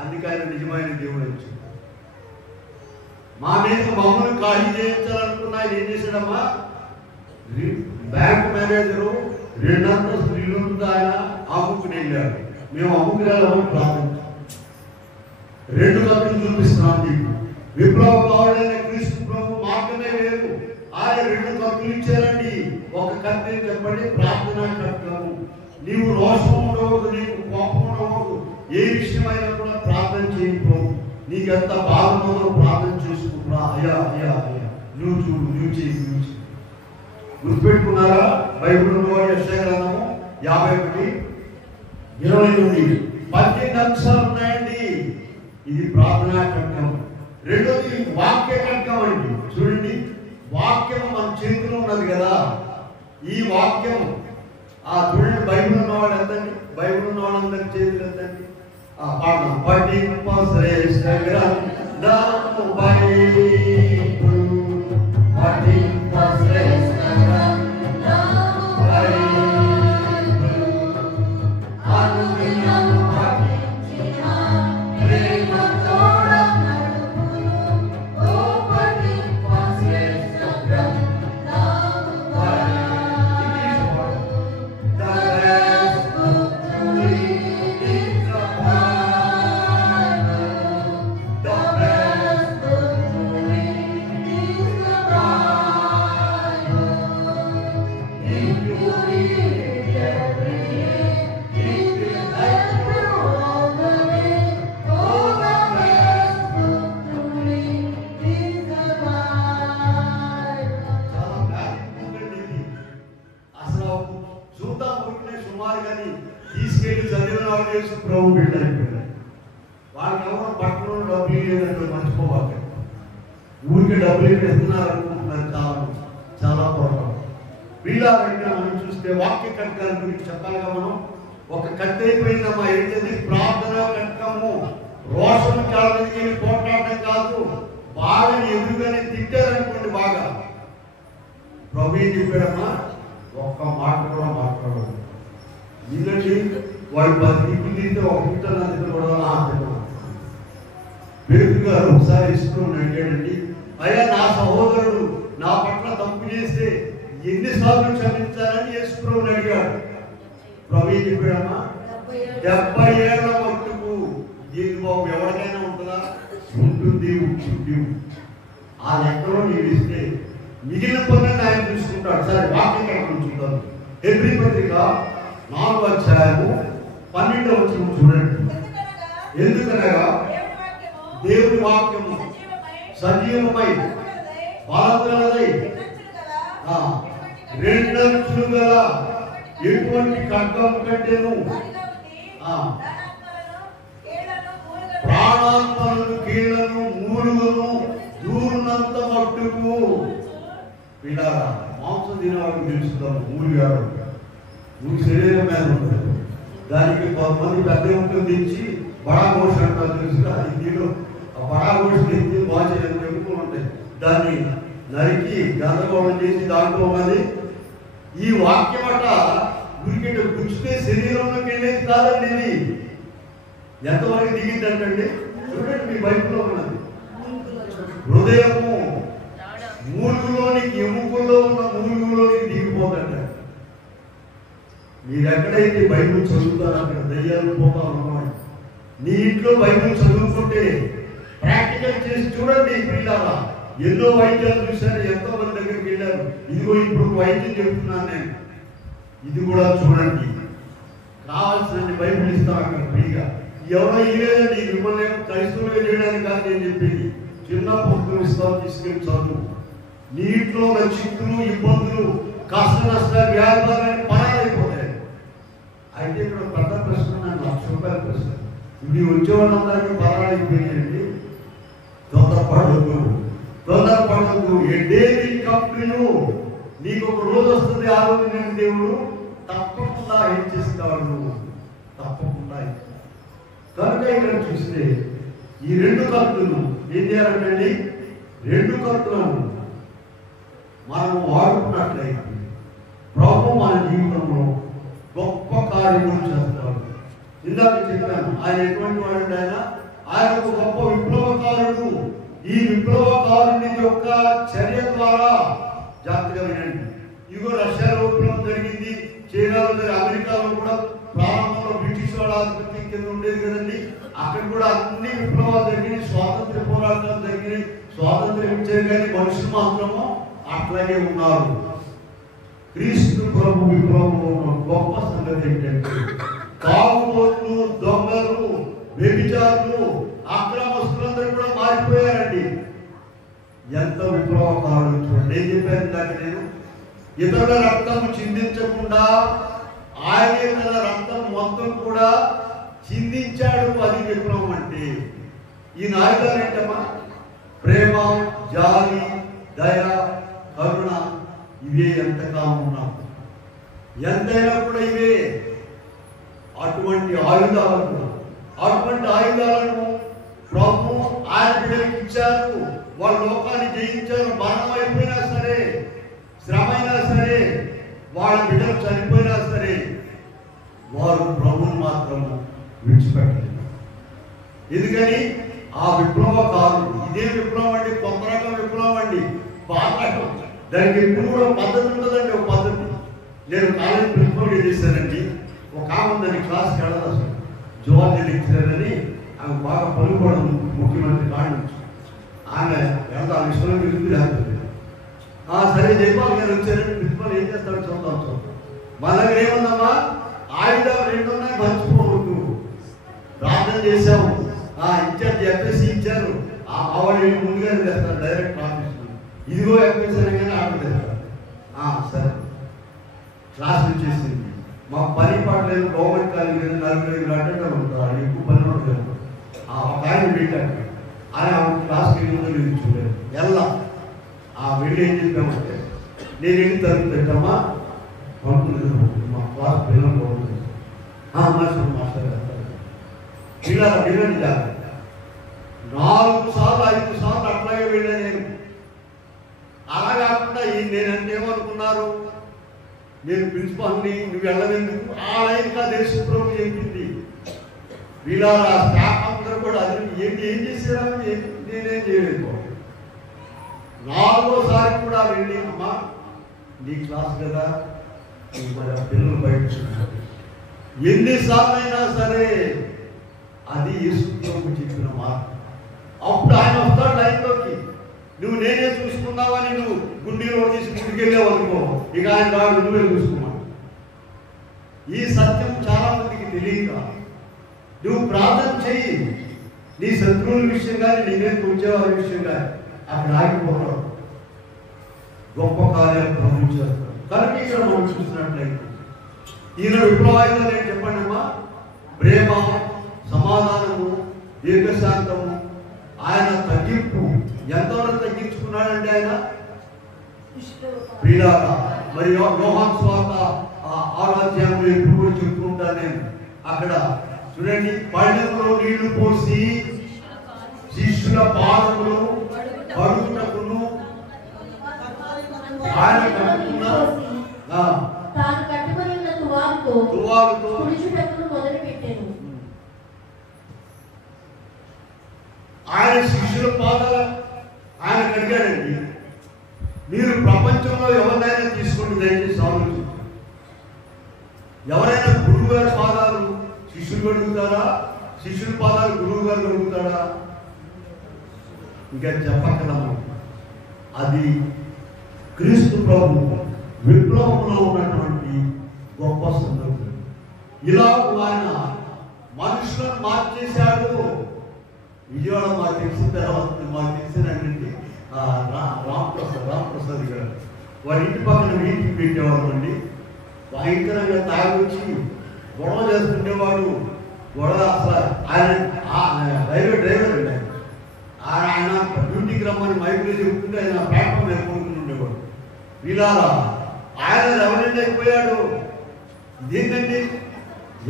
అందుకే ఆయన నిజమైన దేవుడు వచ్చి మా మీద మమ్మల్ని ఖాళీ చేయించాలనుకున్న ఆయన ఏం చేశాడమ్మా? బ్యాంక్ మేనేజరు 2 అంతస్తులు ఇల్లు ఉంది, ఆయన అమ్ముకుని వెళ్ళాడు. మేము అమ్ముకునేలామని ప్రార్థించాం. 2 కత్తులు చూపిస్తున్నాం నీకు. విప్లవకారుడైన క్రీస్తు ప్రభు మార్గమే వేరు. ఆయన 2 కత్తులు ఇచ్చారండి. ఒక కత్తి చెప్పండి, ప్రార్థనా కర్తవ్యం. నీవు రోషం ఉండకూడదు, నీకు కోపం ఉండకూడదు. ఏ విషయమైనా కూడా ప్రార్థన చేయకు. నీకు ఎంత బాధ ఉందో ప్రార్థన చేసుకుంటున్నా. అయ్యా అయ్యా అయ్యా నువ్వు చూడు, నువ్వు చేయి. గుర్తుపెట్టుకున్నారా? బైబిల్లో యెషయా గ్రంథము 51:29 అంశాలు ఉన్నాయండి. ఇది ప్రార్థనా కట్కం. రెండోది వాక్య కట్కం అండి. చూడండి, వాక్యం మన చేతిలో ఉన్నది కదా. ఈ వాక్యం చూడండి, బైబిల్ ఉన్నవాడు ఎంతండి? బైబిల్ ఉన్నవాళ్ళందరి చేతులు ఎంతండి? పాడదాం. పఠింప శ్రేష్ఠ గ్రంథము బైబిల్, పఠింప శ్రేష్ఠ గ్రంథము బైబిల్, అనుదినం పఠించిన ప్రేమతోడ నడుపును. ఓ పఠింప శ్రేష్ఠ గ్రంథము Bible. The best book to read is the Bible. The best book to read is the Bible. If you read it every day, it will help you all the way. Oh, the best book to read is the Bible. చాలా valuable అండి ఇది. అసలు చూద్దాం ఊరికే సుమారు కానీ తీసుకెళ్ళి చదివిన వాళ్ళు చేసి ప్రభు బిడ్డ అయిపోయారు. వాళ్ళకి ఎవరో పట్టణంలో డబ్బులు లేదంటే మర్చిపోవాలి. ఊరికి డబ్బులు ఇస్తున్నారు అనుకుంటున్నారు చాలా పొరపాటు. వీళ్ళ దగ్గర మనం చూస్తే వాక్య కట్కాల గురించి చెప్పాలిగా మనం. ఒక కత్తి అయిపోయిందమ్మా. ఏంటది? ప్రార్థన కట్కము. రోషం చాలా మందికి వెళ్ళి పోట్లాడటం కాదు, బాగా ఎదురుగానే తిట్టారనుకోండి. బాగా ప్రభు ఏం చెప్పాడమ్మా? ఒక్క మాట కూడా మాట్లాడదు. ఎందుకంటే వాడు 10 తిట్లు తింటే ఒక తిట్ట కూడా పేరు గారు ఒకసారి ఇసుకుని అడిగాడండి, అయ్యా నా సహోదరుడు నా పట్ల తప్పు చేస్తే ఎన్నిసార్లు క్షమించాలని యేసుప్రభుని అడిగాడు. ప్రభు ఏం చెప్పాడమ్మా? 70 ఏళ్ల మట్టుకు. దీని బాబు ఎవరికైనా ఉంటుందా? ఉంటుంది. ఆ లెక్కలో నీవు ఇస్తే మిగిలిన పనులను ఆయన చూసుకుంటాడు. సరే, వాక్యం కట్టడం చూద్దాం. హెబ్రీ పత్రిక 4:12 చూడండి. ఎందుకనగా దేవుని వాక్యము సజీవమై బలగలదై రెండంచులు గల ఎటువంటి ఖడ్గం కంటేను ప్రాణాత్మలను కీళ్లను మూలుగును దూరునంత మట్టుకు. ఇలా మాంసం తినేవాడికి తెలుస్తుందాము. మూలిగాడు మూడు శరీరం మీద ఉంటుంది. దానికి కొంతమంది పెద్ద ముక్కలు తెచ్చి బడాఘోష అంటారు తెలుసుగా. ఇందులో ఆ బడాఘోష తెచ్చి బాగా ఎముకలు ఉంటాయి. దాన్ని నరికి గందరగోళం చేసి దాంట్లో ఉన్నది ఈ వాక్యం అట గురికెట గుచ్చితే శరీరంలోకి వెళ్ళేది కాదండి. ఇది ఎంతవరకు దిగిందంటండి? చూడండి, మీ బైబిల్లో ఉన్నది. హృదయము మూలుగులోనికి, ఎముకల్లో ఉన్న మూలుగులోనికి దిగిపోతాడ. మీరు ఎక్కడైతే బైబిల్ చదువుతారో అక్కడ దయ్యాలు పోతారు అన్నమాట. నీ ఇంట్లో బైబిల్ చదువుకుంటే ప్రాక్టికల్ చేసి చూడండి. పిల్లల ఎన్నో వైద్యాలు చూశారు, ఎంతో మంది దగ్గరికి వెళ్ళారు. ఇదిగో ఇప్పుడు వైద్యం చెప్తున్నాను నేను. ఇది కూడా చూడండి. కావాల్సిన బైబిల్ ఇస్తాను అక్కడ ఫ్రీగా. ఎవరో ఇవ్వలేదండి. మిమ్మల్ని క్రైస్తవులుగా చేయడానికి కాదు నేను చెప్పేది. చిన్న పుస్తకం ఇస్తాను, తీసుకెళ్ళి చదువు. నీ ఇంట్లో ఉన్న చిక్కులు, ఇబ్బందులు, కష్ట నష్టాలు, వ్యాపారాన్ని పరాలైపోతాయి. అయితే ఇక్కడ పెద్ద ప్రశ్న, నాకు ₹1,00,000 ప్రశ్న. ఇది వచ్చేవాళ్ళందరికీ పరాలైపోయిందండి. తొందరపడదు. ఎడేది కంపెనీలు నీకు ఒక రోజు వస్తుంది. ఆ రోజు నేను దేవుడు తప్పకుండా హెచ్చిస్తాడు. తప్పకుండా. కనుక ఇక్కడ చూస్తే ఈ 2 కత్తులు ఏం చేయాలంటే, 2 కత్తులను మనం వాడుకున్నట్లయితే ప్రభు మన జీవితంలో గొప్ప కార్యములు చేస్తాడు. ఇందాక చెప్పాను, ఆయన ఎటువంటి వాడు? ఆయన ఒక గొప్ప విప్లవకారుడు. ఈ విప్లవకారుని యొక్క చర్య ద్వారా జాగ్రత్తగా వినండి. ఇదిగో రష్యాలో విప్లవం జరిగింది, చైనాలో అమెరికాలో కూడా ప్రారంభంలో బ్రిటిష్ వాళ్ళ ఆధిపత్యం కింద ఉండేది కదండి. అక్కడ కూడా అన్ని విప్లవాలు జరిగినాయి, స్వాతంత్ర పోరాటాలు జరిగినాయి, స్వాతంత్రం ఇచ్చారు. కానీ మనుషులు మాత్రము అట్లాగే ఉన్నారు. క్రీస్తు ప్రభు విప్లవంలో గొప్ప సంగతి ఏంటంటే తాగుబోతులు, దొంగలు, వ్యభిచారులు, అక్రమస్తులందరూ కూడా మారిపోయారండి. ఎంత విప్లవకారులు చూడండి. ఏం చెప్పాను ఇందాక నేను? ఇతరుల రక్తం చిందించకుండా ఆయనే తన రక్తం మొత్తం కూడా చిందించాడు. అది విప్లవం అంటే. ఈ నాయకులు ఏంటమ్మా? ప్రేమ, జాలి, దయ, కరుణ, ఇవే ఎంతగా ఉన్నాం. ఎంతైనా కూడా ఇవే. అటువంటి ఆయుధాలను ప్రభు ఆయన బిడ్డలకు ఇచ్చారు. వాళ్ళ లోకాన్ని జయించారు. మరణం అయిపోయినా సరే, శ్రమ అయినా సరే, వాళ్ళ బిడ్డలు చనిపోయినా సరే, వారు ప్రభుని మాత్రం విడిచిపెట్టలేదు. ఎందుకని? ఆ విప్లవకారులు. ఇదే విప్లవం అండి, కొత్త రకం విప్లవం అండి, పాత రకం. దానికి ఎప్పుడు కూడా పద్ధతి ఉండదండి. ఒక పద్ధతి. నేను కాలేజ్ ప్రిన్సిపల్గా చేశానండి. ఒక ఆమె దాన్ని క్లాస్కి వెళ్ళదు, అసలు జువాలజీ లెక్చరర్ అని. ఆమె బాగా పలుకోవడం ముఖ్యమంత్రి కాడి. ఆమె ఎంత ఆ విషయంలో విరుద్ధి లేకపోతే సరే జైపాల్ గారు వచ్చారంటే ప్రిన్సిపల్ ఏం చేస్తారో చూద్దాం. మన దగ్గర ఏముందమ్మా? ఆయుధాలు 2 ఉన్నాయి, మర్చిపోవద్దు. ప్రార్థన చేశాము, ఇన్ఛార్జ్ ఎఫ్ఎస్సి ఇచ్చారు. ఆవిడ ముందుగానే చేస్తారు డైరెక్ట్ ఆఫీస్. ఇదిగో ఎఫ్ఎస్సి అనగానే ఆవిడ సరే క్లాస్ వచ్చేసింది. మాకు పని పాట లేదు, గవర్నమెంట్ కాలేజ్ లేదు, 40 అటెండర్ ఉంటారు, ఎక్కువ పని ఉంటుంది. ఒక ఆయన పెట్టారు, ఆయన క్లాస్కి వెళ్ళిందో లేదు చూడలేదు. ఎలా వెళ్ళి ఏం చెప్పామంటే, నేను వెళ్ళి తరగతి పెట్టమ్మా పండుగ మా క్లాస్ పిల్లలు బాగుంటుంది మాస్టర్ పిల్లల పిల్లలు జాగ్రత్త. 4 సార్లు 5 సార్లు అట్లాగే వెళ్ళా నేను. అలా కాకుండా నేనంటే ఏమనుకున్నారు? నేను ప్రిన్సిపాల్ని, నువ్వు వెళ్ళవెందుకు? ఆ లైన్ కా దేశ ప్రభు చెప్పింది. వీళ్ళ స్టాఫ్ అందరూ కూడా అది ఏం చేశారని నేనేం చేయలేదు. 4వసారి కూడా వెళ్ళి, అమ్మా నీ క్లాస్ కదా, పిల్లలు బయట ఎన్నిసార్లు అయినా సరే అది యేసుప్రభు చెప్పిన మాట. అప్పుడు ఆయన వస్తాడు లైన్లోకి. నువ్వు నేనే చూసుకున్నావని నువ్వు గుండీలో తీసి గుడికెళ్ళావు అనుకో, ఇక ఆయన రాడు, నువ్వే చూసుకున్నావు. ఈ సత్యం చాలా మందికి తెలియక నువ్వు ప్రార్థన చెయ్యి. నీ శత్రువుల విషయం కానీ, నీ మీద వచ్చేవారి విషయం కానీ అక్కడ ఆగిపోతాడు. గొప్ప కార్యాలు ప్రభు చేస్తాడు. కనుక ఇక్కడ మనం చూసినట్లయితే ఈయన విప్లవాయుధాలు ఏం చెప్పండి అమ్మా? ప్రేమ, సమాధానము, దీర్ఘశాంతము. ఆయన తగ్గింపు ఎంతవరకు తగ్గించుకున్నాడంటే ఆయన ప్రియులార. మరి యోహాను సువార్త 6వ అధ్యాయంలో ఎప్పుడు కూడా చెప్పుకుంటా నేను. అక్కడ చూడండి, పళ్ళెంలో నీళ్లు పోసి శిష్యుల పాదములు కడుగుటకును ఆయన తాను కట్టుకొని ఉన్న తువాలుతో తుడుచుటకును మొదలుపెట్టాను. ఆయన శిష్యుల పాదాలు ఆయన కడిగాడండి. మీరు ప్రపంచంలో ఎవరినైనా తీసుకోండి, దయచేసి ఆలోచించండి. ఎవరైనా గురువు గారి పాదాలు శిష్యులు కడుగుతారా? శిష్యుల పాదాలు గురువు గారు కడుగుతాడా? ఇంకా చెప్పగలము. అది క్రీస్తు ప్రభు విప్లవంలో ఉన్నటువంటి గొప్ప సంగతి. ఇలా ఆయన మనుషులను మార్చేశాడు. విజయవాడ మాకు తెలిసిన తర్వాత మాకు తెలిసినటువంటి రామప్రసాద్ గారు వారి ఇంటి పక్కన వీటికి పెట్టేవాడు అండి. భయంకరంగా తాగొచ్చి గొడవ చేస్తుండేవాడు. గొడవ అసలు ఆయన డ్రైవర్ అండి. ఆయన డ్యూటీకి రమ్మని మైకులో చెప్తుంటే ఆయన ప్లాట్ఫామ్ ఏర్పడుకుని ఉండేవాడు. వీళ్ళారా ఆయన రెవరెండ్ అయిపోయాడు. ఇదేంటండి?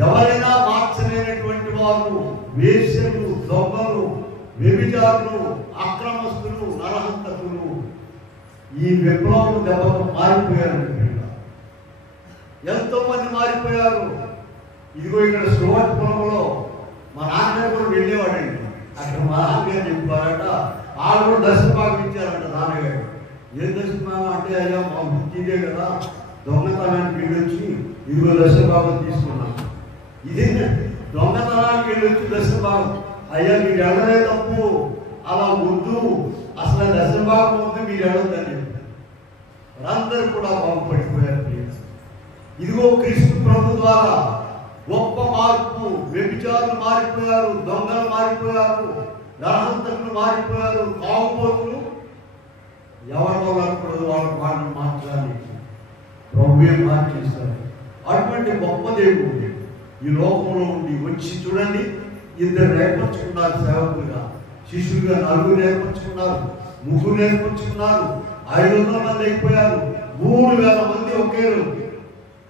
ఎవరైనా మార్చలేనటువంటి వారు వేశ్యలు, దొంగలు, వ్యభిచారులు, అక్రమస్తులు, నరహంతకులు ఈ విప్లవం దెబ్బకు మారిపోయారండి. ఎంతో మంది మారిపోయారు. ఇదిగో ఇక్కడ సువర్ణపురంలో మా నాన్నగారు కూడా వెళ్ళేవాడండి. అక్కడ మా నాన్నగారు చెప్పారట, వాళ్ళు కూడా దర్శన భాగం ఇచ్చారంట నాన్నగారు. ఏం దర్శన భాగం అంటే అయ్యా మా బుద్ధి ఇదే కదా, దొంగతనానికి వెళ్ళొచ్చి ఇదిగో దర్శన భాగం తీసుకున్నాను. ఇదే దొంగతనానికి వెళ్ళొచ్చి దర్శన భాగం. అయ్యా మీరు వెళ్ళలే తప్పు, అలా వద్దు, అసలు దర్శన భాగం వద్దు, మీరు వెళ్ళొద్దని అందరూ కూడా బాగుపడిపోయారు. ఇదిగో క్రీస్తు ప్రభు ద్వారా గొప్ప మార్పు. వ్యభిచారులు మారిపోయారు, దొంగలు మారిపోయారు, నరహంతకులు మారిపోయారు, కావుపోతులు ఎవరి వల్ల కూడా వాళ్ళని మార్చడానికి ప్రభువే మార్చేస్తారు. అటువంటి గొప్ప దేవుడు ఈ లోకంలో ఉండి వచ్చి చూడండి, ఇద్దరు నేర్పరచుకున్నారు సేవకులుగా, శిష్యులుగా 4 నేర్పరచుకున్నారు, 3 నేర్పరచుకున్నారు, 500 మంది అయిపోయారు, 3000 మంది ఒకే రోజు.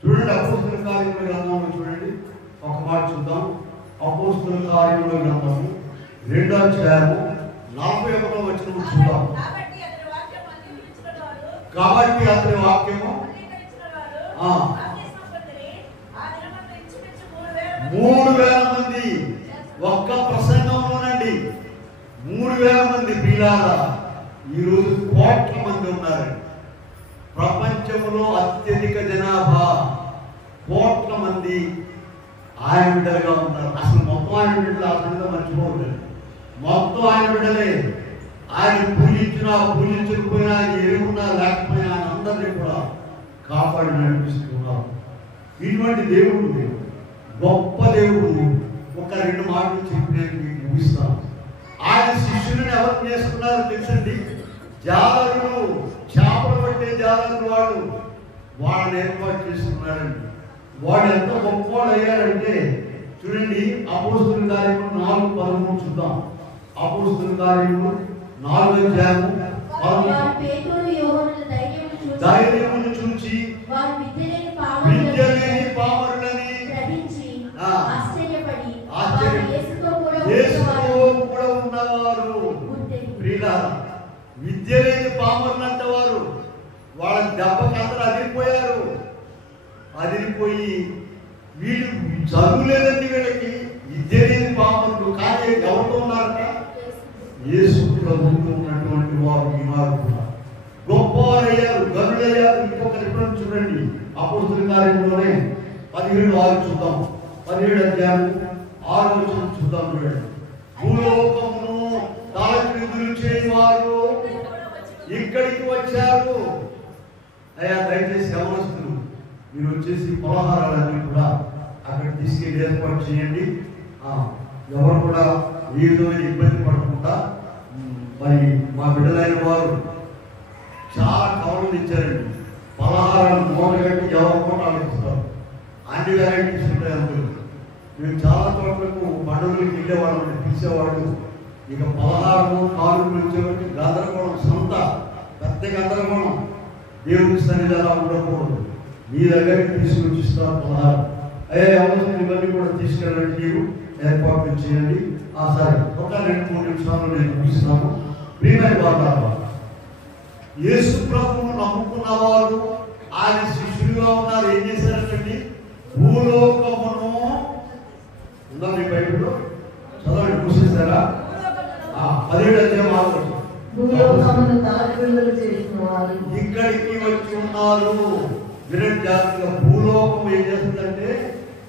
చూడండి అపోస్తల కార్యముల గ్రంథంలో చూడండి, ఒక మాట చూద్దాం. అపోస్తల కార్యముల గ్రంథము 2వ అధ్యాయము 41వ వచనం చూద్దాం. కాబట్టి అతని వాక్యము 3000 మంది ఒక్క ప్రసంగంలోనండి. 3000 మంది పిల్లారా, ఈరోజు కోట్ల మంది ఉన్నారండి. ప్రపంచంలో అత్యధిక జనాభా, కోట్ల మంది ఆయన బిడ్డలుగా ఉన్నారు. అసలు మొత్తం ఆయన బిడ్డలు ఆ సంగతి మర్చిపోలేదు. మొత్తం ఆయన బిడ్డలే. ఆయన పూజించినా పూజించకపోయినా, ఆయన ఎరుగున్నా లేకపోయినా ఆయన అందరినీ కూడా కాపాడి నడిపిస్తున్నారు. ఇటువంటి దేవుడు గొప్ప దేవుడు. ఒక 2 మాటలు చెప్పి నేను మీకు ముగిస్తాను. ఆయన శిష్యులను ఎవరు చేసుకున్నారో తెలుసండి? జాలరులు, చేపలు పట్టే జాలరులు వాళ్ళని ఏర్పాటు చేసుకున్నారండి. వాడు ఎంత గొప్పవాడు అయ్యారంటే చూడండి, అపోస్తలుల కార్యములు 4:13 చూద్దాం. అపోస్తలుల కార్యములు 4వ అధ్యాయము 13. ధైర్యమును చూచి విద్యలేని పామరులని యేసుతో కూడా ఉన్నవారు. ప్రియులారా, విద్య లేని పామరులు అంటవారు వాళ్ళ దెబ్బకి అందరూ అదిరిపోయారు. అదిరిపోయి వీళ్ళు చదువు లేదండి, వీళ్ళకి విద్య లేని పామరులు. కానీ ఎవరితో ఉన్నారట? యేసు ప్రభువుతో ఉన్నటువంటి వారు ఈనాడు కూడా గొప్పవారయ్యారు, గనులయ్యారు. ఇంకొక రిఫరెన్స్ చూడండి, అపోస్తలుల కార్యములోనే 17:6 చూద్దాం. 17వ అధ్యాయం 6వ వచనం చూద్దాం. చూడండి, భూలోకమును తలక్రిందులు చేయవారు ఇక్కడికి వచ్చారు. అయ్యా దయచేసి యవనస్తులు మీరు వచ్చేసి పలహారాలన్నీ కూడా అక్కడ తీసుకెళ్ళి ఏర్పాటు చేయండి. ఎవరు కూడా ఏ విధమైన ఇబ్బంది పడకుండా. మరి మా బిడ్డలైన వారు చాలా కవర్లు ఇచ్చారండి. పలహారాలు మూలగట్టి ఎవరు కూడా ఆలోచిస్తారు. అన్ని వెరైటీస్ ఉంటాయి అందులో. మేము చాలా చోట్లకు పండుగలకు వెళ్ళేవాళ్ళు, పిలిచేవాళ్ళు. ఇక పలహారము కానుకలు వచ్చేవాటి గందరగోళం, సొంత పెద్ద గందరగోళం. దేవుడి సన్నిధి అలా ఉండకూడదు. మీ దగ్గరికి తీసుకొచ్చి ఇస్తారు పలహారం. అయ్యా ఎవరు ఇవన్నీ కూడా తీసుకెళ్ళండి, మీరు ఏర్పాట్లు చేయండి. సరే, ఒక 2-3 నిమిషాలు నేను ముగిస్తున్నాను. ప్రియమైన వారు, యేసు ప్రభువును నమ్ముకున్న వారు ఆయన శిష్యులుగా ఉన్నారు. ఏం చేశారంటే భూలోకమును ఉందా మీ బైబిల్లో? చదవండి, చూసేస్తారా? 17వ అధ్యాయం ఇక్కడికి వచ్చి ఉన్నారు. వినట్ జాగ్రత్తగా. భూలోకం ఏం చేస్తుందంటే,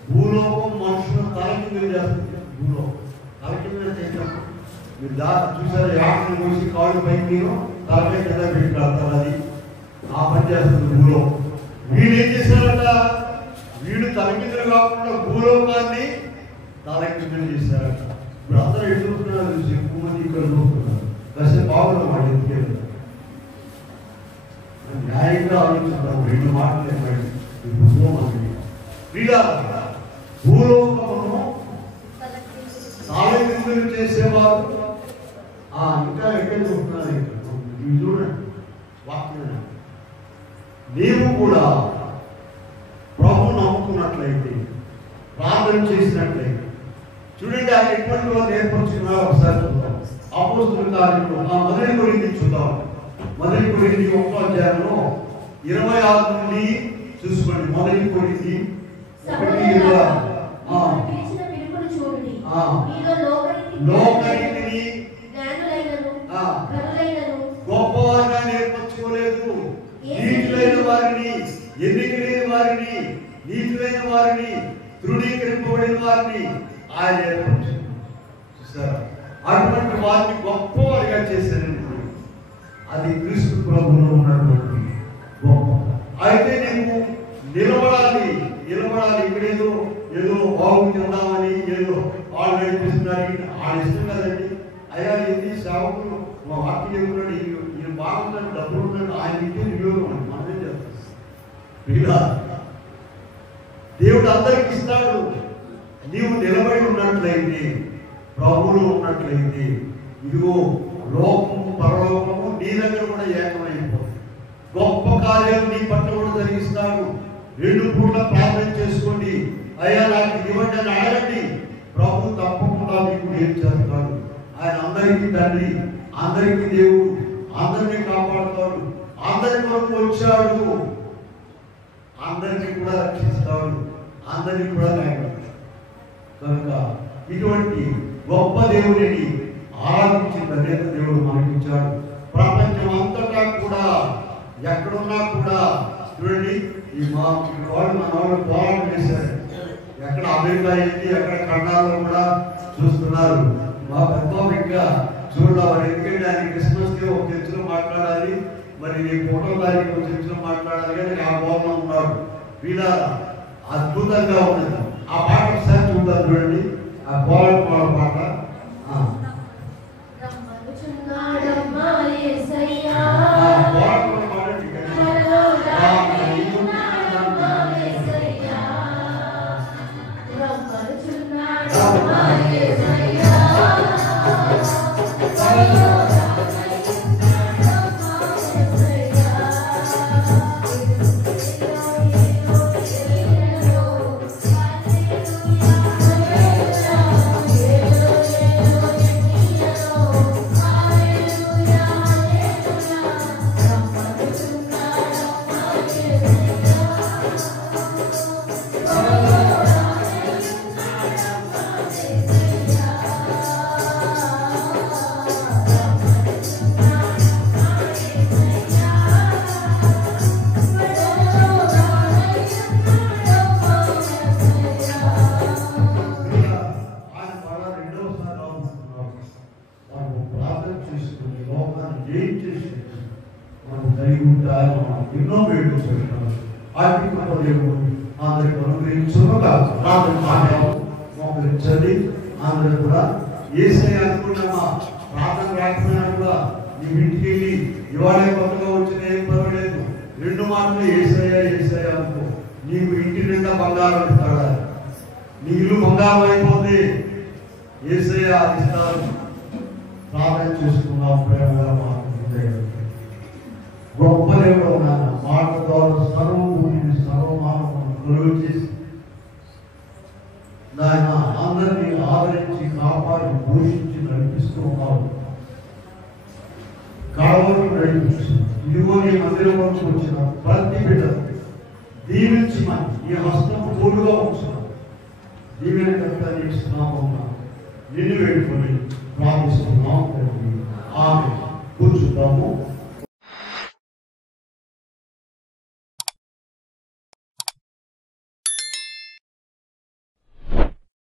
భూలోకం మనుషులను తలకిందులు చేస్తుంది. భూలోకం తలకిందులు చేస్తాం. మీరు చూసారు, యాత్ర మూసి కాళ్ళు పైకి మీరు తలపై కింద పెట్టుకుంటారు. అది ఆ పని చేస్తుంది భూలోకం. వీళ్ళు ఏం చేశారట? వీళ్ళు తలకిందులు కాకుండా భూలోకాన్ని తలకిందులు చేశారట. ఇప్పుడు అందరూ ఎదుగుతున్నారు, ఎక్కువ మంది ఇక్కడ చూస్తున్నారు. కాసేపు బాగున్న మాట ఎత్తుకెళ్ళి న్యాయంగా ఆలోచిస్తాం. 2 మాటలు భూలోకమును తలకిందులు చేసేవారు. ఇంకా ఎక్కడ చూస్తున్నారు? చూడండి వాక్యం. నీవు కూడా ప్రభు నమ్ముకున్నట్లయితే, ప్రార్థన చేసినట్లయితే చూడండి ఆయన ఎటువంటి వారు ఏర్పరుచుకున్నారో ఒకసారి చూద్దాం. అపోస్తలుల కార్యములు 1 కొరింథీ చూద్దాం. 1 కొరింథీ 1వ అధ్యాయంలో 26 నుండి చూసుకోండి. 1 కొరింథీ 1:26. లోకరీతిని నీచమైన వారిని, తృణీకరింపబడిన వారిని ఆయన ఏర్పరిచాడు. చూసారా? అటువంటి వారిని గొప్పవారిగా చేశారండి. అది క్రీస్తు ప్రభువులో ఉన్నటువంటి గొప్ప. అయితే నీవు నిలబడాలి. ఇక్కడేదో బాగుంది ఉందామని ఏదో వాళ్ళు నడిపిస్తున్నారు, వాళ్ళ ఇష్టం కదండి. అయ్యా ఇది సేవకులు మా వాక్యం చెప్తున్నాడు, ఈయన బాగున్నాడు, డబ్బులు ఉన్నాడు, ఆయన ఇచ్చే నియోగం అండి. మనమే చేస్తాం. దేవుడు అందరికి ఇస్తాడు. నీవు నిలబడి ఉన్నట్లయితే, ప్రభువులో ఉన్నట్లయితే, ఇదిగో లోకము పరలోకము నీ దగ్గర కూడా ఏకమైపోతుంది. గొప్ప కార్యాలు నీ పట్ల కూడా జరిగిస్తాడు. 2 పూట్ల ప్రార్థన చేసుకోండి, అయ్యా నాకు ఇవ్వండి అని అడగండి. ప్రభు తప్పకుండా మీకు ఏం చేస్తాడు. ఆయన అందరికీ తండ్రి, అందరికీ దేవుడు, అందరినీ కాపాడుతాడు. అందరి కొరకు వచ్చాడు, అందరినీ కూడా రక్షిస్తాడు, అందరినీ కూడా లేకపోతాడు. కనుక ఇటువంటి గొప్ప దేవుడిని ఆరాధించిన ధన్యత దేవుడు మనకిచ్చాడు. ప్రపంచం అంతటా కూడా ఎక్కడున్నా కూడా చూడండి, ఈ వాళ్ళు మన వాళ్ళు పోరాటం చేశారు. ఎక్కడ అమెరికా ఏంటి, ఎక్కడ ఖండాల్లో కూడా చూస్తున్నారు. మా పెద్ద ఇంకా చూడాలి. ఎందుకంటే ఆయన క్రిస్మస్కి ఒక చర్చలో మాట్లాడాలి, మరి నీ 1వ తారీఖు ఒక చర్చలో మాట్లాడాలి, కానీ ఆ బోధన ఉన్నాడు. వీళ్ళ అద్భుతంగా ఉన్నది. ఆ పాట ఒకసారి చూద్దాం చూడండి, ఆ పోరాటం పాట. ఎన్నో వేడుకలు పెడతారు. ఆర్థిక పదవులు అందరికి అనుగ్రహించుగా మోకరించండి. అందరూ కూడా యేసయ్య అనుకున్నామా, ప్రార్థన రాకపోయినా కూడా నీ ఇంటికి వెళ్ళి ఇవాళ కొత్తగా వచ్చిన ఏం పర్వాలేదు, 2 మాటలు యేసయ్య అనుకో. నీకు ఇంటి నిండా బంగారం ఇస్తాడా, నీ ఇల్లు బంగారం అయిపోతే యేసయ్య ఇస్తారు. ప్రార్థన చేసుకున్నాం. ప్రేమగా గొప్ప దేవుడు ఉన్నాను. మాట ద్వారా సర్వభూమిని సర్వమానవులను కలుగు చేసి దాని అందరినీ ఆదరించి కాపాడి పోషించి నడిపిస్తూ ఉన్నావు. కావలకు నడిపించు. ఇదిగో నీ మందిరంలోకి వచ్చిన ప్రతి బిడ్డ దీవించమని నీ హస్తం తోడుగా ఉంచున్నావు. దీవెన కనుక నీస్తున్నాము, నిన్ను వేడుకొని ప్రార్థిస్తున్నాము. ఆమె కూర్చుంటాము.